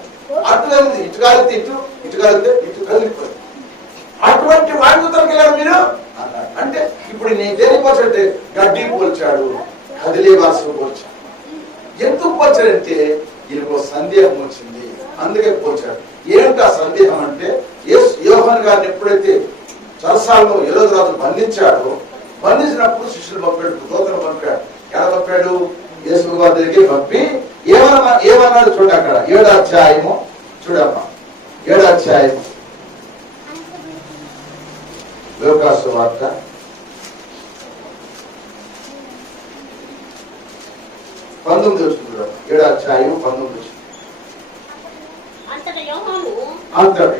అటు కలిగింది, ఇటు కాలితే ఇటు కాలితే ఇటు కదిలిపోయింది. అటువంటి వాయుతలకి వెళ్ళారు మీరు అంటే ఇప్పుడు నీ దేని పోల్చాడంటే గడ్డి పోల్చాడు, కదిలే వాసు పోల్చాడు. ఎందుకు పోల్చాడంటే ఈయనకు సందేహం వచ్చింది, అందుకే పోల్చాడు. ఏంటా సందేహం అంటే యోహాను గారిని ఎప్పుడైతే చెరసాలలో హేరోదు రాజు బంధించాడో, బంధించినప్పుడు శిష్యులు పంపాడు, దూతలు పంపాడు. ఎలా పంపాడు? యేసు గారి దగ్గరికి పంపి ఏమన్నాడు చూడ. అక్కడ 7వ అధ్యాయము చూడమ్మా. 7వ అధ్యాయము లూకాసు వార్త 19 చూస్తున్నాడు. 7వ అధ్యాయం 19. అంతట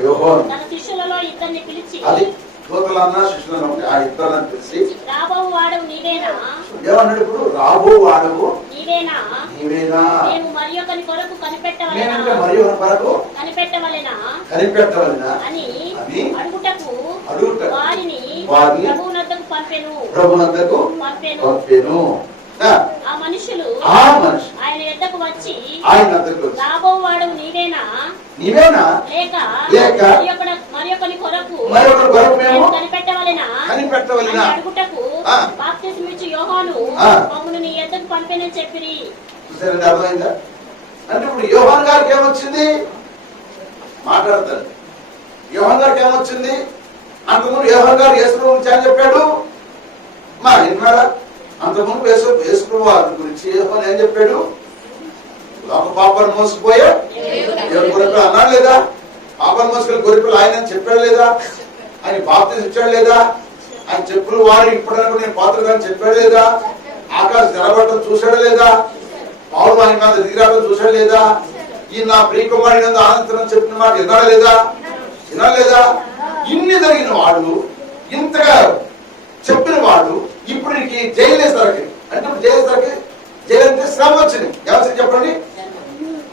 యోహాను తన శిష్యులలో ఇద్దరిని పిలిచి, అది దూతలన్నా శిష్యులను ఆ ఇద్దరిని పిలిచి, రాబోవు వాడవు నీవేనా? ఏమన్నాడు? ఇప్పుడు రాబో వాడవు నీవేనా? మేము మరి ఒకరి కొరకు కనిపెట్టవలెనా అని అడుగుటకు వారిని ప్రభువునద్దకు పంపెను. ఆ మనుషులు ఆయన యొద్దకు వచ్చి, రాబోవు వాడవు నీవేనా లేక మరి ఒకరి కొరకు కనిపెట్టవలెనా అడుగుటకు బాప్తిస్మం ఇచ్చు యోహాను మమ్మును నీ యొద్దకు పంపెనని చెప్పిరి. అర్థమైందా? అంటే ఇప్పుడు యోహాను గారికి ఏమొచ్చింది? మాట్లాడతాడు. యోహాను గారికి ఏమొచ్చింది? అంతకుముందు యోహాను గారు యేసు గురించి అని చెప్పాడు. మా విన్నారా? అంతకుముందు యేసు వారి గురించి ఏం చెప్పాడు? లోక పాపాన్ని మోసుకుపోయే గొర్రెపిల్ల అన్నాడు లేదా? పాపాన్ని మోసుకుని గొర్రెపిల్ల ఆయన చెప్పాడు లేదా? ఆయన బాప్తిజం ఇచ్చాడు లేదా? ఆయన చెప్పులు వారి ఇప్పటివరకు నేను పాత్రగా చెప్పాడు లేదా? ఆకాశం తెరబడటం చూశాడు లేదా? పౌలు ఆయన మీద దిగిరాటం చూశాడు లేదా? ఈ నా ప్రియకుమారుడి ఆనందం చెప్పిన మాట వినాలి లేదా? వినాలి లేదా? ఇన్ని జరిగిన వాడు, ఇంతగా చెప్పిన వాడు ఇప్పుడు నీకు జైలు వేస్తారకి అంటే జైలు అంటే శ్రమ వచ్చింది. ఎవరు చెప్పండి?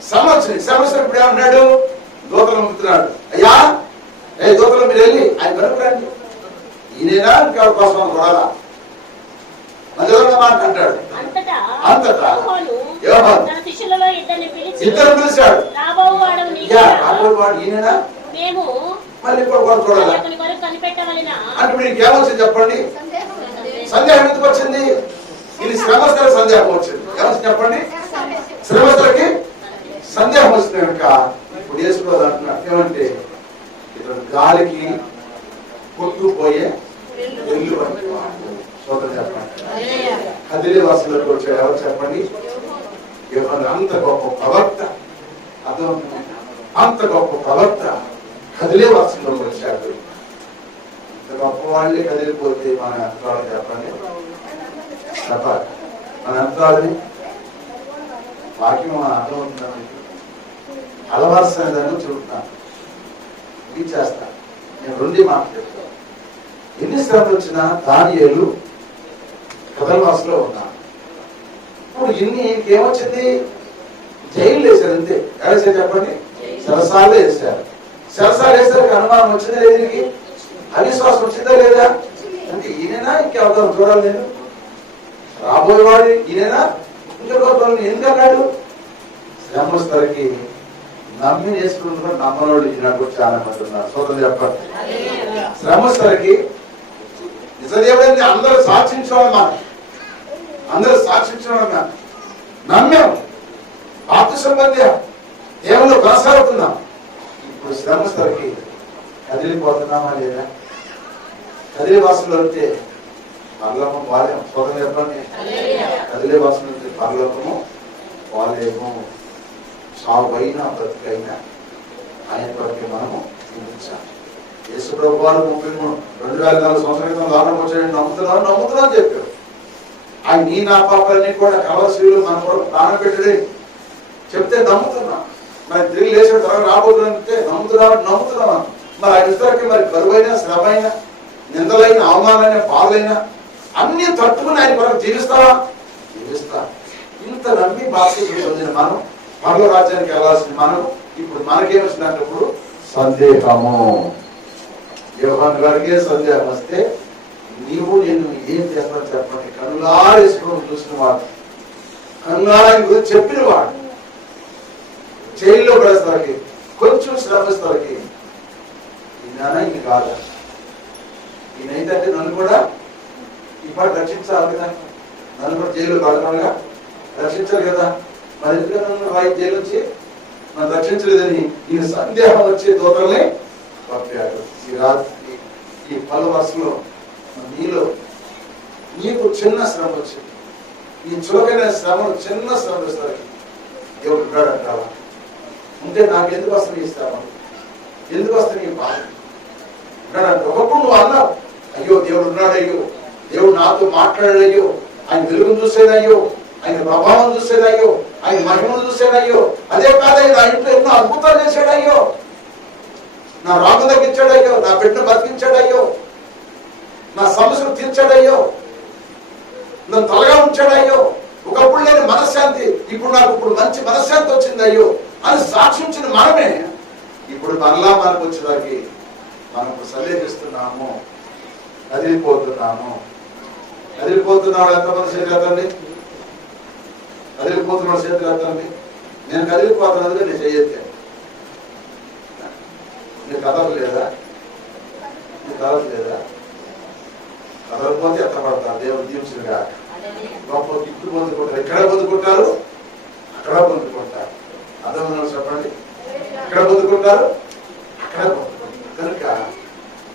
శ్రమ వచ్చింది. శ్రమ వచ్చిన ఇప్పుడు ఏమన్నాడు? దూతలు పంపుతున్నాడు. అయ్యా దూతలు మీరు వెళ్ళి ఆయన కనుక్కోండి, ఈయనేనా ఇంకెవరి కోసం కొడాలా మాట అంటాడు. అంతటా ఇద్దరు పిలిచాడు. వాడు ఈయననా మళ్ళీ కొడాలా అంటే మీకు ఏమొచ్చింది చెప్పండి? సందేహం ఎందుకు వచ్చింది? ఇది శ్రమస్థల సందేహం వచ్చింది. ఏమొచ్చింది చెప్పండి? శ్రమస్థలకి సందేహం వచ్చింది కనుక ఇప్పుడు వేసుకోవాలి అంటున్నాడు. ఏమంటే ఇతను గాలికి కొట్టుకుపోయే వెళ్ళు అంటే చెప్పండి. కదిలే వాసులకు వచ్చాడు. ఎవరు చెప్పండి? అంత గొప్ప ప్రవక్త, అంత గొప్ప ప్రవక్త కదిలే వాసులకు వచ్చాడు. గొప్ప వాళ్ళే కదిలిపోతే మన అంతరాలు చెప్పండి చెప్పాలి. మన అంతరాలని వాక్యం అర్థమవుతుందని అలవాల్సినదని చెబుతున్నాను. ఇది చేస్తా. నేను 2 మాటలు చెప్తాను. ఎన్ని శ్రమలు వచ్చినా దానియేలు కదలవాసులో ఉన్నా. ఇప్పుడు ఇంకేమొచ్చింది? జైలు వేశారు అంతే. వేసారు చెప్పండి? సరసాలే వేశారు. సరసాలు వేసరికి అనుమానం వచ్చిందా లేదు? అవిశ్వాసం వచ్చిందా లేదా? అంటే ఈయనైనా ఇంకెవరు చూడాలి? నేను రాబోయేవాడు ఈయనైనా ఇంకొక ఎందుకన్నాడు? శ్రమస్థలకి నమ్మి చేసుకుంటున్నాడు. నమ్మనోడు ఈనాడు చాలా మంది ఉన్నారు. సోదరు చెప్పండి. శ్రమస్థలకి నిజదేవుడని అందరూ సాక్షించడం, అందరూ సాక్షించడం నమ్మాం, బాప్తిసం పొందాం, దేవుళ్ళు కొనసాగుతున్నాం. ఇప్పుడు శ్రమస్థలకి కదిలిపోతున్నామా లేదా? కదిలే వాసులు అంటే పరలోకం వాళ్ళేమో. సోదరు చెప్పండి. కదిలే వాసులు అంటే పరలోకము వాళ్ళేమో. సాగు అయినా బ్రతికైనా ఆయన కొరకే మనము జీవించాలి. యేసు ప్రభు వారు 2004 సంవత్సరాల క్రితం దారుణం వచ్చాడు. నమ్ముతున్నాను చెప్పాడు. ఆయన నీ నా పాపాలన్నీ కూడా కలవశీలు మన కొరకు ప్రాణం పెట్టడే చెప్తే నమ్ముతున్నాం. మరి తిరిగి లేచిన తర్వాత రాబోతుందంటే నమ్ముతున్నామా? మరి ఆయన ఇద్దరికి మరి కరువైనా, శ్రమైనా, నిందలైన, అవమానమైన, బాధలైనా అన్ని తట్టుకుని ఆయన కొరకు జీవిస్తావా? జీవిస్తా. ఇంత నమ్మి బాప్తిసం పొందిన మనం పరలోక రాజ్యానికి వెళ్ళాల్సిన మనం ఇప్పుడు మనకేమొచ్చిందంటే ఇప్పుడు సందేహము. యోహాను గారికి సందేహం వస్తే నీవు నేను ఏం చేస్తాను చెప్పండి? కనులారేసుకోవడం చూసిన వాడు, కనులారా గురించి చెప్పిన వాడు, జైల్లో పడేస్తానికి కొంచెం శ్రమిస్తానికి ఈయన ఇది కాదా? ఈయన ఏంటంటే నన్ను కూడా ఇప్పుడు రక్షించాలి కదా, నన్ను కూడా జైల్లో పడతానుగా రక్షించాలి కదా. మరి ఎందుకంటే నన్ను జైలు వచ్చి నన్ను రక్షించలేదని ఈయన సందేహం వచ్చే దూతల్ని పంపాడు. ఈ రాత్రి ఈ పలు వరుసలో నీలో నీకు చిన్న శ్రమ వచ్చింది. ఈ చులకైన శ్రమను చిన్న శ్రమ ఇస్తారు. దేవుడు ఉన్నాడు అంటావా? ఉంటే నాకు ఎందుకు వస్తుంది ఈ శ్రమ? ఎందుకు వస్తుంది ఈ బాధ? ఉన్నాడంటే ఒకప్పుడు నువ్వు అన్నావు, అయ్యో దేవుడు ఉన్నాడు, అయ్యో దేవుడు నాతో మాట్లాడాడయ్యో, ఆయన వెలుగును చూసేదయ్యో, ఆయన ప్రభావం చూసేదయ్యో, ఆయన మహిమను చూసేదయ్యో. అదే కాదయ్యో నా ఇంట్లో ఎన్నో అద్భుతాలు చేశాడయ్యో, నా రాగు తగ్గించాడయ్యో, నా బిడ్డను బతికించాడయ్యో, నా సమస్యను తీర్చాడయ్యో, నన్ను తలగా ఉంచాడయ్యో. ఒకప్పుడు లేని మనశ్శాంతి ఇప్పుడు నాకు ఇప్పుడు మంచి మనశ్శాంతి వచ్చింది అయ్యో అని సాక్షించిన మనమే ఇప్పుడు మరలా మనకు వచ్చేదానికి మనకు సందేహిస్తున్నాము, కదిలిపోతున్నాము. కదిలిపోతున్నాడు ఎంతమంది చేతులు ఎత్తండి? కదిలిపోతున్నాడు చేతులు ఎత్తండి. నేను కదిలిపోతున్నది నేను చేయొద్దే. నీ కథలు లేదా? నీ కథలు లేదా? కదలపోతే ఎత్తపడతారు. దేవుడు దీవించుగా గొప్ప గిఫ్ట్ పొందుకుంటారు. ఎక్కడ పొందుకుంటారు? అక్కడ పొందుకుంటారు. అర్థం చెప్పండి. ఎక్కడ పొందుకుంటారు? అక్కడ పొందుకుంటారు. కనుక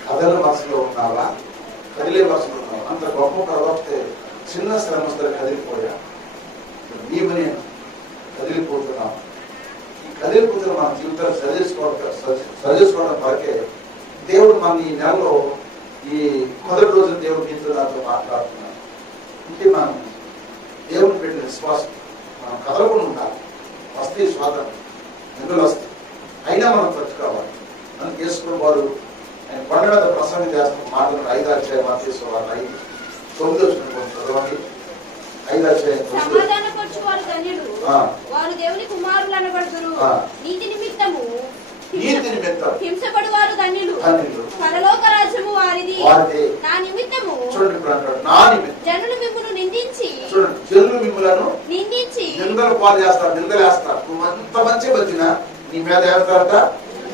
కథల వరుసలో ఉన్నావా? కదిలే వరుసలో ఉన్నావా? అంత గొప్ప ప్రవక్తే చిన్న శ్రమస్తులు కదిలిపోయా. నీవు నేను కదిలిపోతున్నాం. ఈ కదిలిపోతున్న మన జీవితాలు సరిచేసుకోవడం వరకే దేవుడు మన ఈ నెలలో ఈ మొదటి రోజు దేవుడు నీతో నాతో మాట్లాడుతున్నాడు. ఇంకే మనం దేవుడిని పెట్టిన విశ్వాసం మనం కదలకుండా ఉండాలి. వస్తే స్వాతంత్రం నిధులు వస్తాయి, అయినా మనం తట్టుకోవాలి. మనం చేసుకున్న వారు ఆయన కొండ మీద ప్రసంగం చేస్తున్న మాటలు 5 అధ్యాయం తీసుకోవాలి. 5:9 చదవండి. 5 అధ్యాయం 9. సమాధానపరచువారు ధన్యులు, వారు దేవుని కుమారులు అనబడుదురు. నీతి నిమిత్తము హింసపడువారు ధన్యులు, పరలోక రాజ్యము వారిది. నా నిమిత్తము జనులు మిమ్మును నిందించి నిందలు పాలు చేస్తారు, నిందలు వేస్తారు. నువ్వు అంత మంచి వచ్చిన నీ మీద వేస్తారట,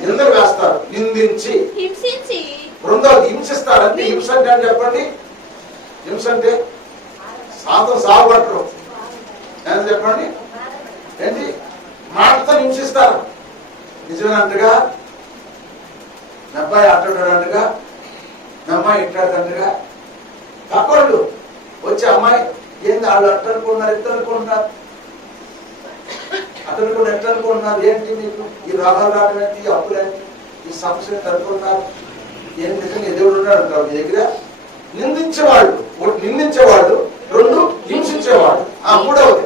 నిందలు వేస్తారు, నిందించి హింసించి బృందాలు హింసిస్తారంటే హింస అంటే అని చెప్పండి. హింస అంటే సాగుపట్టరు అని చెప్పండి. ఏంటి మాటతో హింసిస్తారు. నిజమేనంటగా మీ అబ్బాయి ఆటాడంటగా, మీ అమ్మాయి ఇట్లాడంటగా. తక్కువళ్ళు వచ్చే అమ్మాయి ఏంది వాళ్ళు అట్టనుకుంటున్నారు, ఎట్టనుకుంటున్నారు, అట్టనుకుని ఎట్టనుకుంటున్నారు. ఏంటి మీకు ఈ రోగాలు రావడం ఏంటి, ఈ అప్పులేంటి, ఈ సమస్యలు అనుకుంటున్నారు. ఏం నిజంగా దేవుడు ఉన్నాడు అంటారు మీ దగ్గర. నిందించేవాళ్ళు, ఒకటి నిందించేవాళ్ళు, 2 హింసించేవాళ్ళు. మూడవది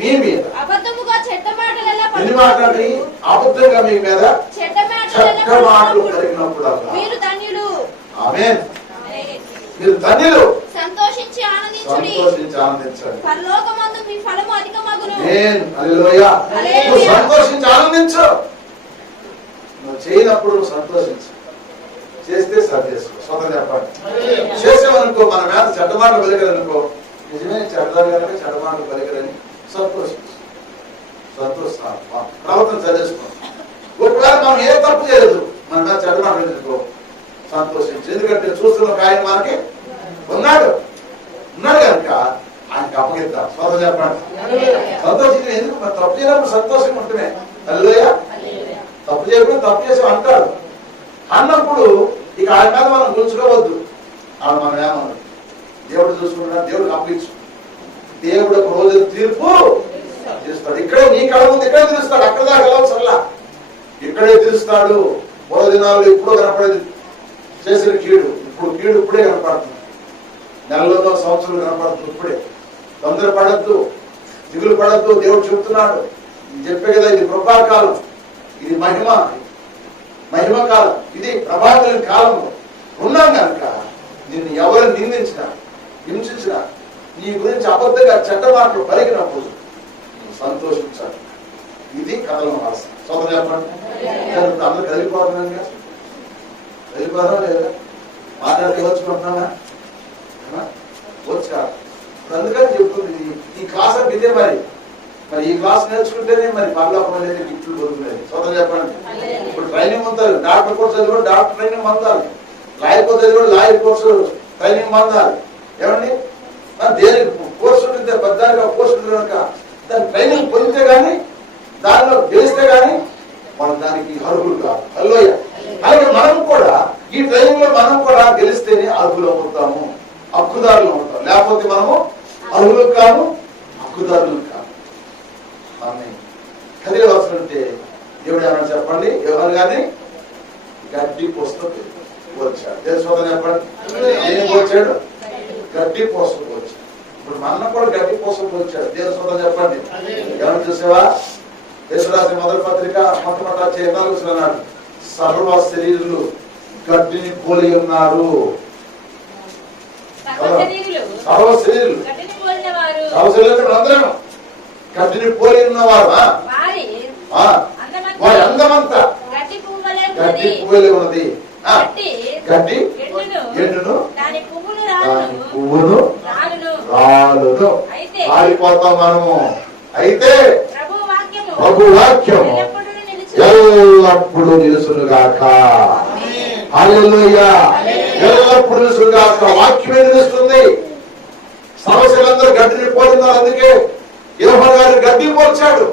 మీ మీద ఎన్ని మాట్లాడి అబద్ధంగా మీ మీద చెడ్డ మాటలు కలిగినప్పుడు ఆమేన్. మీరు ధన్యులు, సంతోషించి ఆనందించండి. పరలోకమందు మీ ఫలము అధికమగును. ఆమేన్. హల్లెలూయా. నువ్వు సంతోషించి ఆనందించు. నువ్వు చేయనప్పుడు నువ్వు సంతోషించు, చేస్తే సరి చేసుకో. స్వతం చెప్పండి. చేసామనుకో మన మీద చెడ్డ మాటలు పలికరనుకో, నిజమే చెడ్డ మాటలు పలికరని సంతోషించు. ప్రవర్తన చదివేసుకోండి. ఒకవేళ మనం ఏ తప్పు చేయలేదు, మన మీద చెడ్డ మాట్లాడుకో, సంతోషించు. ఎందుకంటే చూస్తున్న ఆయన మనకి ఉన్నాడు కనుక ఆయనకి అప్పగిద్దాం. స్వాతం చెప్పండి. సంతోషించి ఎందుకు మనం తప్పు చేయనప్పుడు సంతోషంగా ఉంటమే. హల్లెలూయా. తప్పు చేయకుండా తప్పు చేసి అంటాడు అన్నప్పుడు ఇక ఆయన మీద మనం గుంచుకోవద్దు. ఆవిడ మనం ఏమన్నా దేవుడు చూసుకుంటున్నా, దేవుడికి అప్పగించు. దేవుడు ఒక రోజు తీర్పు చేస్తాడు. ఇక్కడే నీ కళ ముందు ఇక్కడే తెలుస్తాడు. అక్కడ దాకా వెళ్ళవసల్లా, ఇక్కడే తెలుస్తాడు. పూర్వ దినాల్లో ఇప్పుడు కనపడేది చేసిన కీడు, ఇప్పుడు కీడు ఇప్పుడే కనపడుతుంది. నెలలోనో సంవత్సరాలు కనపడుతుంది ఇప్పుడే. తొందర పడద్దు, దిగులు పడద్దు. దేవుడు చెప్తున్నాడు. చెప్పే కదా, ఇది కృపాకాలం, ఇది మహిమ కాలం, ఇది ప్రభావం కాలంలో ఉన్నాం కనుక నిన్ను ఎవరు నిందించినా హింసించినా నీ గురించి అబద్ధంగా చెడ్డ మాటలు పలికినప్పుడు సంతోషించాలి. ఇది కథల భాష. సోదరు చెప్పండి. అందరూ కలిగిపోతున్నాగా, కలిగిపోదా లేదా? మాట్లాడితే వచ్చుకుంటున్నావా? వచ్చా. అందుకని చెప్తుంది ఈ క్లాస్ అంటే ఇదే. మరి ఈ క్లాస్ నేర్చుకుంటేనే మరి పర్లోకం అనేది గిఫ్ట్లు పొందుతుంది. సోదరు చెప్పండి. ఇప్పుడు ట్రైనింగ్ పొందాలి. డాక్టర్ కోర్సు చదివి డాక్టర్ ట్రైనింగ్ పొందాలి. లాయర్ కోర్సు చదివి లాయర్ కోర్సు ట్రైనింగ్ పొందాలి. ఏమండి దేని కోర్సు ఉంటుంది, పెద్దగా కోర్సు ఉంటుంది కనుక దాని ట్రైనింగ్ పొందితే గానీ, దానిలో గెలిస్తే గానీ మనం దానికి అర్హులు కాదు. హల్లెలూయా. అలాగే మనం కూడా ఈ ట్రైనింగ్ లో మనం కూడా గెలిస్తేనే అర్హులు అవుతాము, హక్కుదారులు అవుతాం. లేకపోతే మనము అర్హులు కాము, హక్కుదారులు కాము. మనని కదిలివలసినట్టే దేవుడు ఏమన్నా చెప్పండి. యోహాను గారిని గడ్డి పోస్తూ వచ్చాడు. తెలుసుకోవద్దని చెప్పండి. ఏం వచ్చాడు? గడ్డి పోస్తూ వచ్చాడు. ఇప్పుడు మన కూడా గడ్డి పోస్తూ వచ్చాడు. తెలుసుకోవద్దని చెప్పండి. ఏమన్నా చూసావా? యేసురాసిన మొదటి పత్రిక మొట్టమొదటి 4 అన్నాడు, సర్వ శరీరులు గడ్డిని పోలి ఉన్నారు. సర్వ శరీరులు అందరం గడ్డిని పోలి ఉన్నవారు. వారి అందమంతా గడ్డి పువ్వులే ఉన్నది. గడ్డి ఎండును, దాని పువ్వును రాలును. రాలిపోతాం మనము. అయితే ప్రభు వాక్యము ఎల్లప్పుడు నిలుసునుగాక. హల్లెలూయా. ఎల్లప్పుడు నిలుసునుగాక. వాక్యమే నిలుస్తుంది. సమస్యలందరూ గడ్డిని పోలిన్నారు. అందుకే యోహాను గారు గడ్డి పోల్చాడు.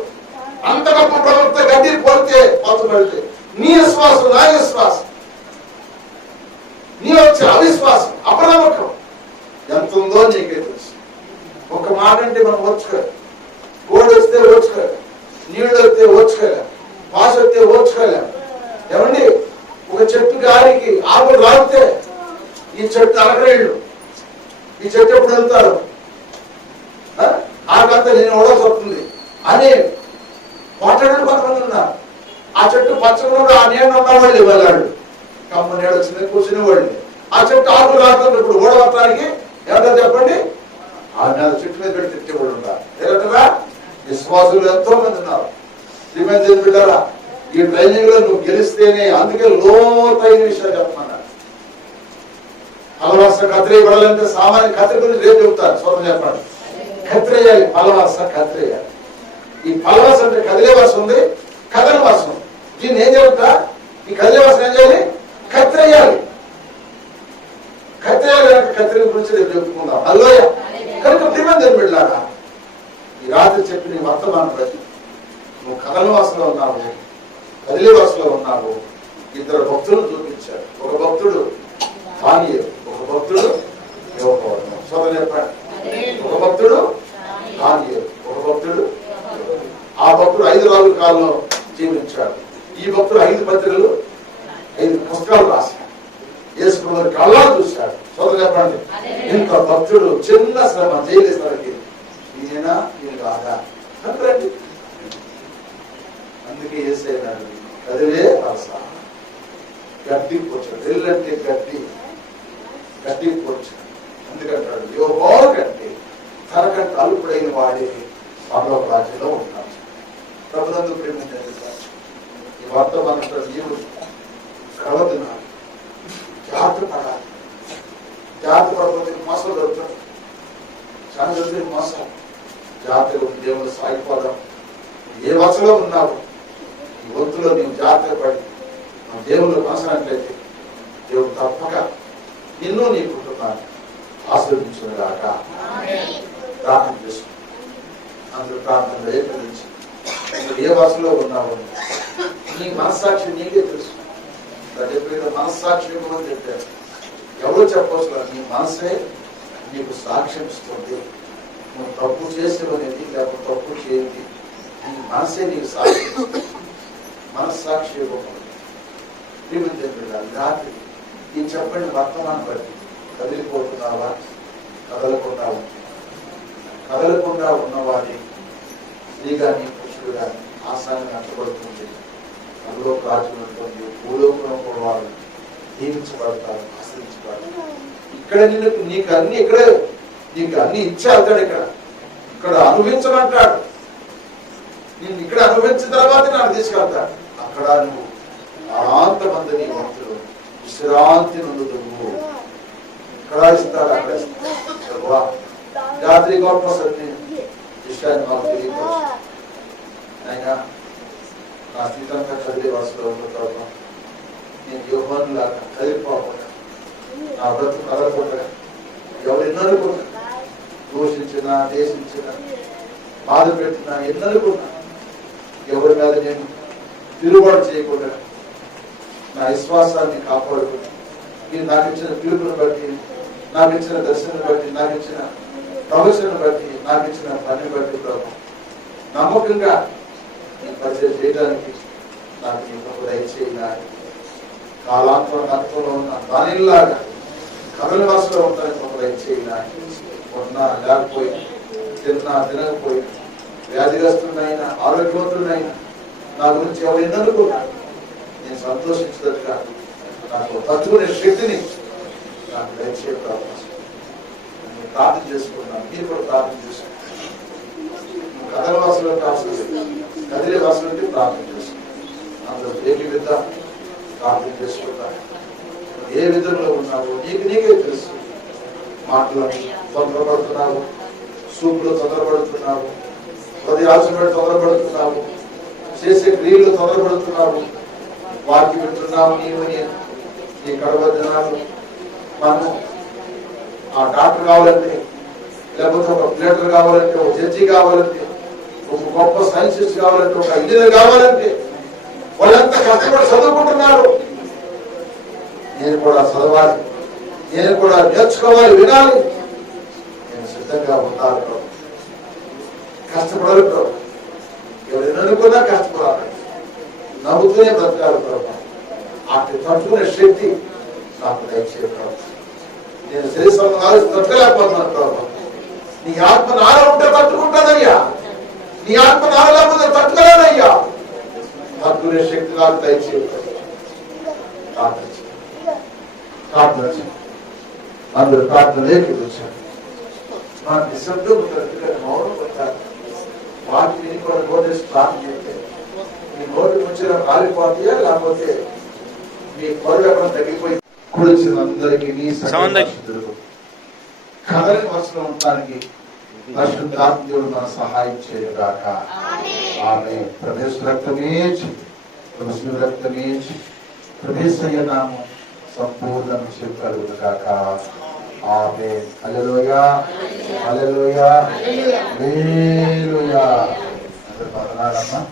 అంత గొప్ప ప్రవక్త గడ్డిని పోలితే పోల్చబడితే నీ విశ్వాసం, నా విశ్వాసం, నీ వచ్చే అవిశ్వాసం, అపనమ్మకం ఎంత ఉందో నీకే తెలుసు. లేకపోతే ఈ చెట్టు అలకరేళ్ళు, ఈ చెట్టు ఎప్పుడు వెళ్తారు, ఆకంతా నేను ఓడాల్సి వస్తుంది అని మాట్లాడే కొంతమంది ఉన్నారు. ఆ చెట్టు పచ్చగా ఆ నీడ ఉన్నవాళ్ళు వెళ్ళాడు, కమ్మ నీడ వచ్చింది కూర్చునే వాళ్ళు. ఆ చెట్టు ఆకులు రాకుండా ఇప్పుడు ఓడవటానికి ఎవరో చెప్పండి, ఆ మీద చెట్టు మీద పెట్టి తిట్టేవాళ్ళు ఉన్నారు. ఏంటంటారా, విశ్వాసులు ఎంతో మంది ఉన్నారు. శ్రీమంతి బిడ్డారా, ఈ ట్రైనింగ్ లో నువ్వు గెలిస్తేనే, అందుకే లోతైన విషయాలు చెప్పమన్నారు. ఫలవర్ష కత్తిరేయబడాలంటే సామాన్య కత్తిరి గురించి రేపు చెబుతారు. స్వతం చెప్పండి, కత్తిరేయాలి, ఫలవర్ష కత్తిరేయాలి. ఈ ఫలవర్ష అంటే కదిలే వర్షం ఉంది, కదల వర్షం. దీన్ని ఏం చెబుతా, ఈ కదిలే వర్షం ఏం చేయాలి, కత్తిరేయాలి. కత్తిరేయాలి కనుక కత్తిరి గురించి రేపు చెప్పుకుందాం. హల్లెలూయా. కనుక ప్రియమైన బిడ్డలారా, ఈ రాత్రి చెప్పిన వర్తమానం ప్రతి నువ్వు కదల వర్షంలో ఉన్నావు, కదిలే వర్షంలో ఉన్నావు. ఇద్దరు భక్తులను చూపించారు. ఒక భక్తుడు దానియేలు, ఒక భక్తుడు యోహాను. సోదరు చెప్పండి, ఒక భక్తుడు దానియేలు, ఒక భక్తుడు. ఆ భక్తుడు 5 రాజుల కాలంలో జీవించాడు. ఈ భక్తుడు 5 పత్రికలు 5 పుస్తకాలు రాశాడు. యేసుప్రభువుని కళ్ళాలు చూశాడు. సోదరు చెప్పండి, ఇంత భక్తుడు చిన్న శ్రమ జైలేసరికి ఈయన కాదా అంటారండి. అందుకే యేసయ్యనాడు కదిలే వరస, గడ్డి పోచాడు. ఎల్లంటే గడ్డి పోచాడు. ఎందుకంటాడు, యోగో గడ్డి తనకంటే అల్పుడైన వాడే పరలోక రాజ్యంలో ఉంటాడు. ప్రభునందు ప్రేమించండి. ఈ వర్తమానంతో నీవు ప్రవర్తనాలు జాగ్రత్త పడాలి. జాగ్రత్త పడకపోతే మోసం దొరుకుతాడు. చాలా దొరికిన మోసం. జాగ్రత్తగా దేవుడు సాగిపోదాం. ఏ వసలో ఉన్నావు, ఈ వంతులో నీవు జాగ్రత్త పడి నువ్వు దేవుళ్ళు కొనసాగినట్లయితే దేవుడు తప్పక నిన్ను నీ కుటుంబాన్ని ఆశీర్వదించుగాక. ప్రార్థన చేసు. అందరూ ప్రార్థనలో ఏకరించి ఏ వసలో ఉన్నావు నీ మనస్సాక్షి నీకే తెలుసు. ఎప్పుడైతే మనస్సాక్షి ఇవ్వమని చెప్పారు, ఎవరు చెప్పవచ్చు, నీ మనసే నీకు సాక్ష్యం ఇస్తుంది. నువ్వు తప్పు చేసేవనేది లేకపోతే తప్పు చేయండి, నీ మనసే నీకు సాక్ష్యం ఇస్తుంది. మనస్సాక్షి ఇవ్వకూడదు. రాత్రి ఈ చెప్పండి వర్తమానం బట్టి కదిలిపోతున్నావా, కదలకుండా ఉన్నవాడి స్త్రీ కానీ పురుషుడు కానీ ఆశాన్ని నష్టపడుతుంది. అందులో రాజ్యం ఉంటుంది. భూలోకంలో కూడా వారు దీవించబడతారు, ఆశ్రయించబడతారు. ఇక్కడ నీకు అన్ని ఇక్కడే నీకు అన్ని ఇచ్చే వెళ్తాడు. ఇక్కడ అనుభవించమంటాడు. నేను ఇక్కడ అనుభవించిన తర్వాత నాకు తీసుకెళ్తాడు. అక్కడ నువ్వు అనంతమంది నీ భక్తులు విశ్రాంతి నందుతువు. ఇక్కడ ఇస్తాడు, అక్కడ ఇస్తాడు. రాత్రి గొప్ప సత్యం విషయాన్ని మాకు తెలియపరచు. అయినా నా స్థితంగా కదిలే వరుసలో ఉన్న తర్వాత నేను యోహాను లాగా కదిలిపోకుండా, నా బ్రతుకు కదలకుండా, ఎవరు ఎన్ననుకున్నా దూషించినా, దేశించినా, బాధ పెట్టినా, ఎన్ననుకున్నా ఎవరి మీద నేను తిరుగుబాటు చేయకుండా నా విశ్వాసాన్ని కాపాడుకుని, మీరు నాకు ఇచ్చిన పిలుపుని బట్టి, నాకు ఇచ్చిన దర్శనం బట్టి, నాకు ఇచ్చిన ప్రొఫెషన్ బట్టి, నాకు ఇచ్చిన పని బట్టి ప్రభు నమ్మకంగా నేను పరిచయం చేయడానికి నాకు నీ ప్రభు దయచేయాలి. కాలాంతరంలో ఉన్న దానిలాగా కథల వాసులో ఉంటానికి ప్రభు దయచేయాలి. ఉన్నా లేకపోయినా, తినకపోయినా, వ్యాధిగ్రస్తున్నైనా, ఆరోగ్యవంతులైనా, నా గురించి ఎవరు ఎన్ననుకున్నారు నేను సంతోషించదట్టుగా నాకు తట్టుకునే శక్తిని నాకు దయచే ప్రార్థన నేను ప్రార్థన చేసుకున్నాను. మీరు కూడా ప్రార్థన చేసుకున్నాను. కథల వాసులు కదిలే వాసులు అంటే ప్రార్థన చేసుకున్నాను. అందులో ఏమి విధ ప్రార్థన చేసుకుంటాను. ఏ విధంలో ఉన్నావో నీకే తెలుసు. మాటలు తొందరపడుతున్నావు, సూపులు తొందరపడుతున్నావు, హృదయ ఆశపడి తొందరపడుతున్నావు, చేసే క్రియలు తొందరపడుతున్నావు, వాకి పెడుతున్నావు. నీవు నీ కడవ దినాలు మనం ఆ డాక్టర్ కావాలంటే, లేకపోతే ఒక ప్లేటర్ కావాలంటే, ఒక జడ్జి కావాలంటే, ఒక గొప్ప సైంటిస్ట్ కావాలంటే, ఒక ఇంజనీర్ కావాలంటే వాళ్ళంతా కష్టపడి చదువుకుంటున్నారు. నేను కూడా చదవాలి, నేను కూడా నేర్చుకోవాలి, వినాలి. నేను సిద్ధంగా ఉండాలి ప్రభు. కష్టపడాలి ప్రభు. ఎవరు అనుకున్నా కష్టపడాలి, నవ్వుతూనే బ్రతకాలి ప్రభు. అటు తట్టుకునే శక్తి నాకు దయచేయ ప్రభు. నేను శరీరం తట్టుకోలేకపోతున్నాను ప్రభు. నీ ఆత్మ నాలో ఉంటే తట్టుకుంటానయ్యా. నీ ఆత్మ నాలో లేకపోతే తట్టుకోలేనయ్యా. తట్టుకునే శక్తి నాకు దయచేయ ప్రార్థన. అందరూ ప్రార్థనలోకి వచ్చారు. మా నిశ్శబ్దం మౌనం పెట్టారు. వాటిని కూడా నోటీస్ ప్రార్థన చేస్తే మీ నోటి వచ్చిన కాలిపోతాయా లేకపోతే మీ కొరలు ఎక్కడ తగ్గిపోయి కూర్చిన అందరికీ నీ కదలని వస్తున్న ఉండడానికి పరిశుద్ధాత్ముడు మన సహాయం చేయగాక. ఆమె ప్రదేశ రక్తమే రక్తమే ప్రదేశయ్య నామం సంపూర్ణ కలుగును గాక. ఆమె హల్లెలూయా హల్లెలూయా హల్లెలూయా. అందరూ పదనాలమ్మా.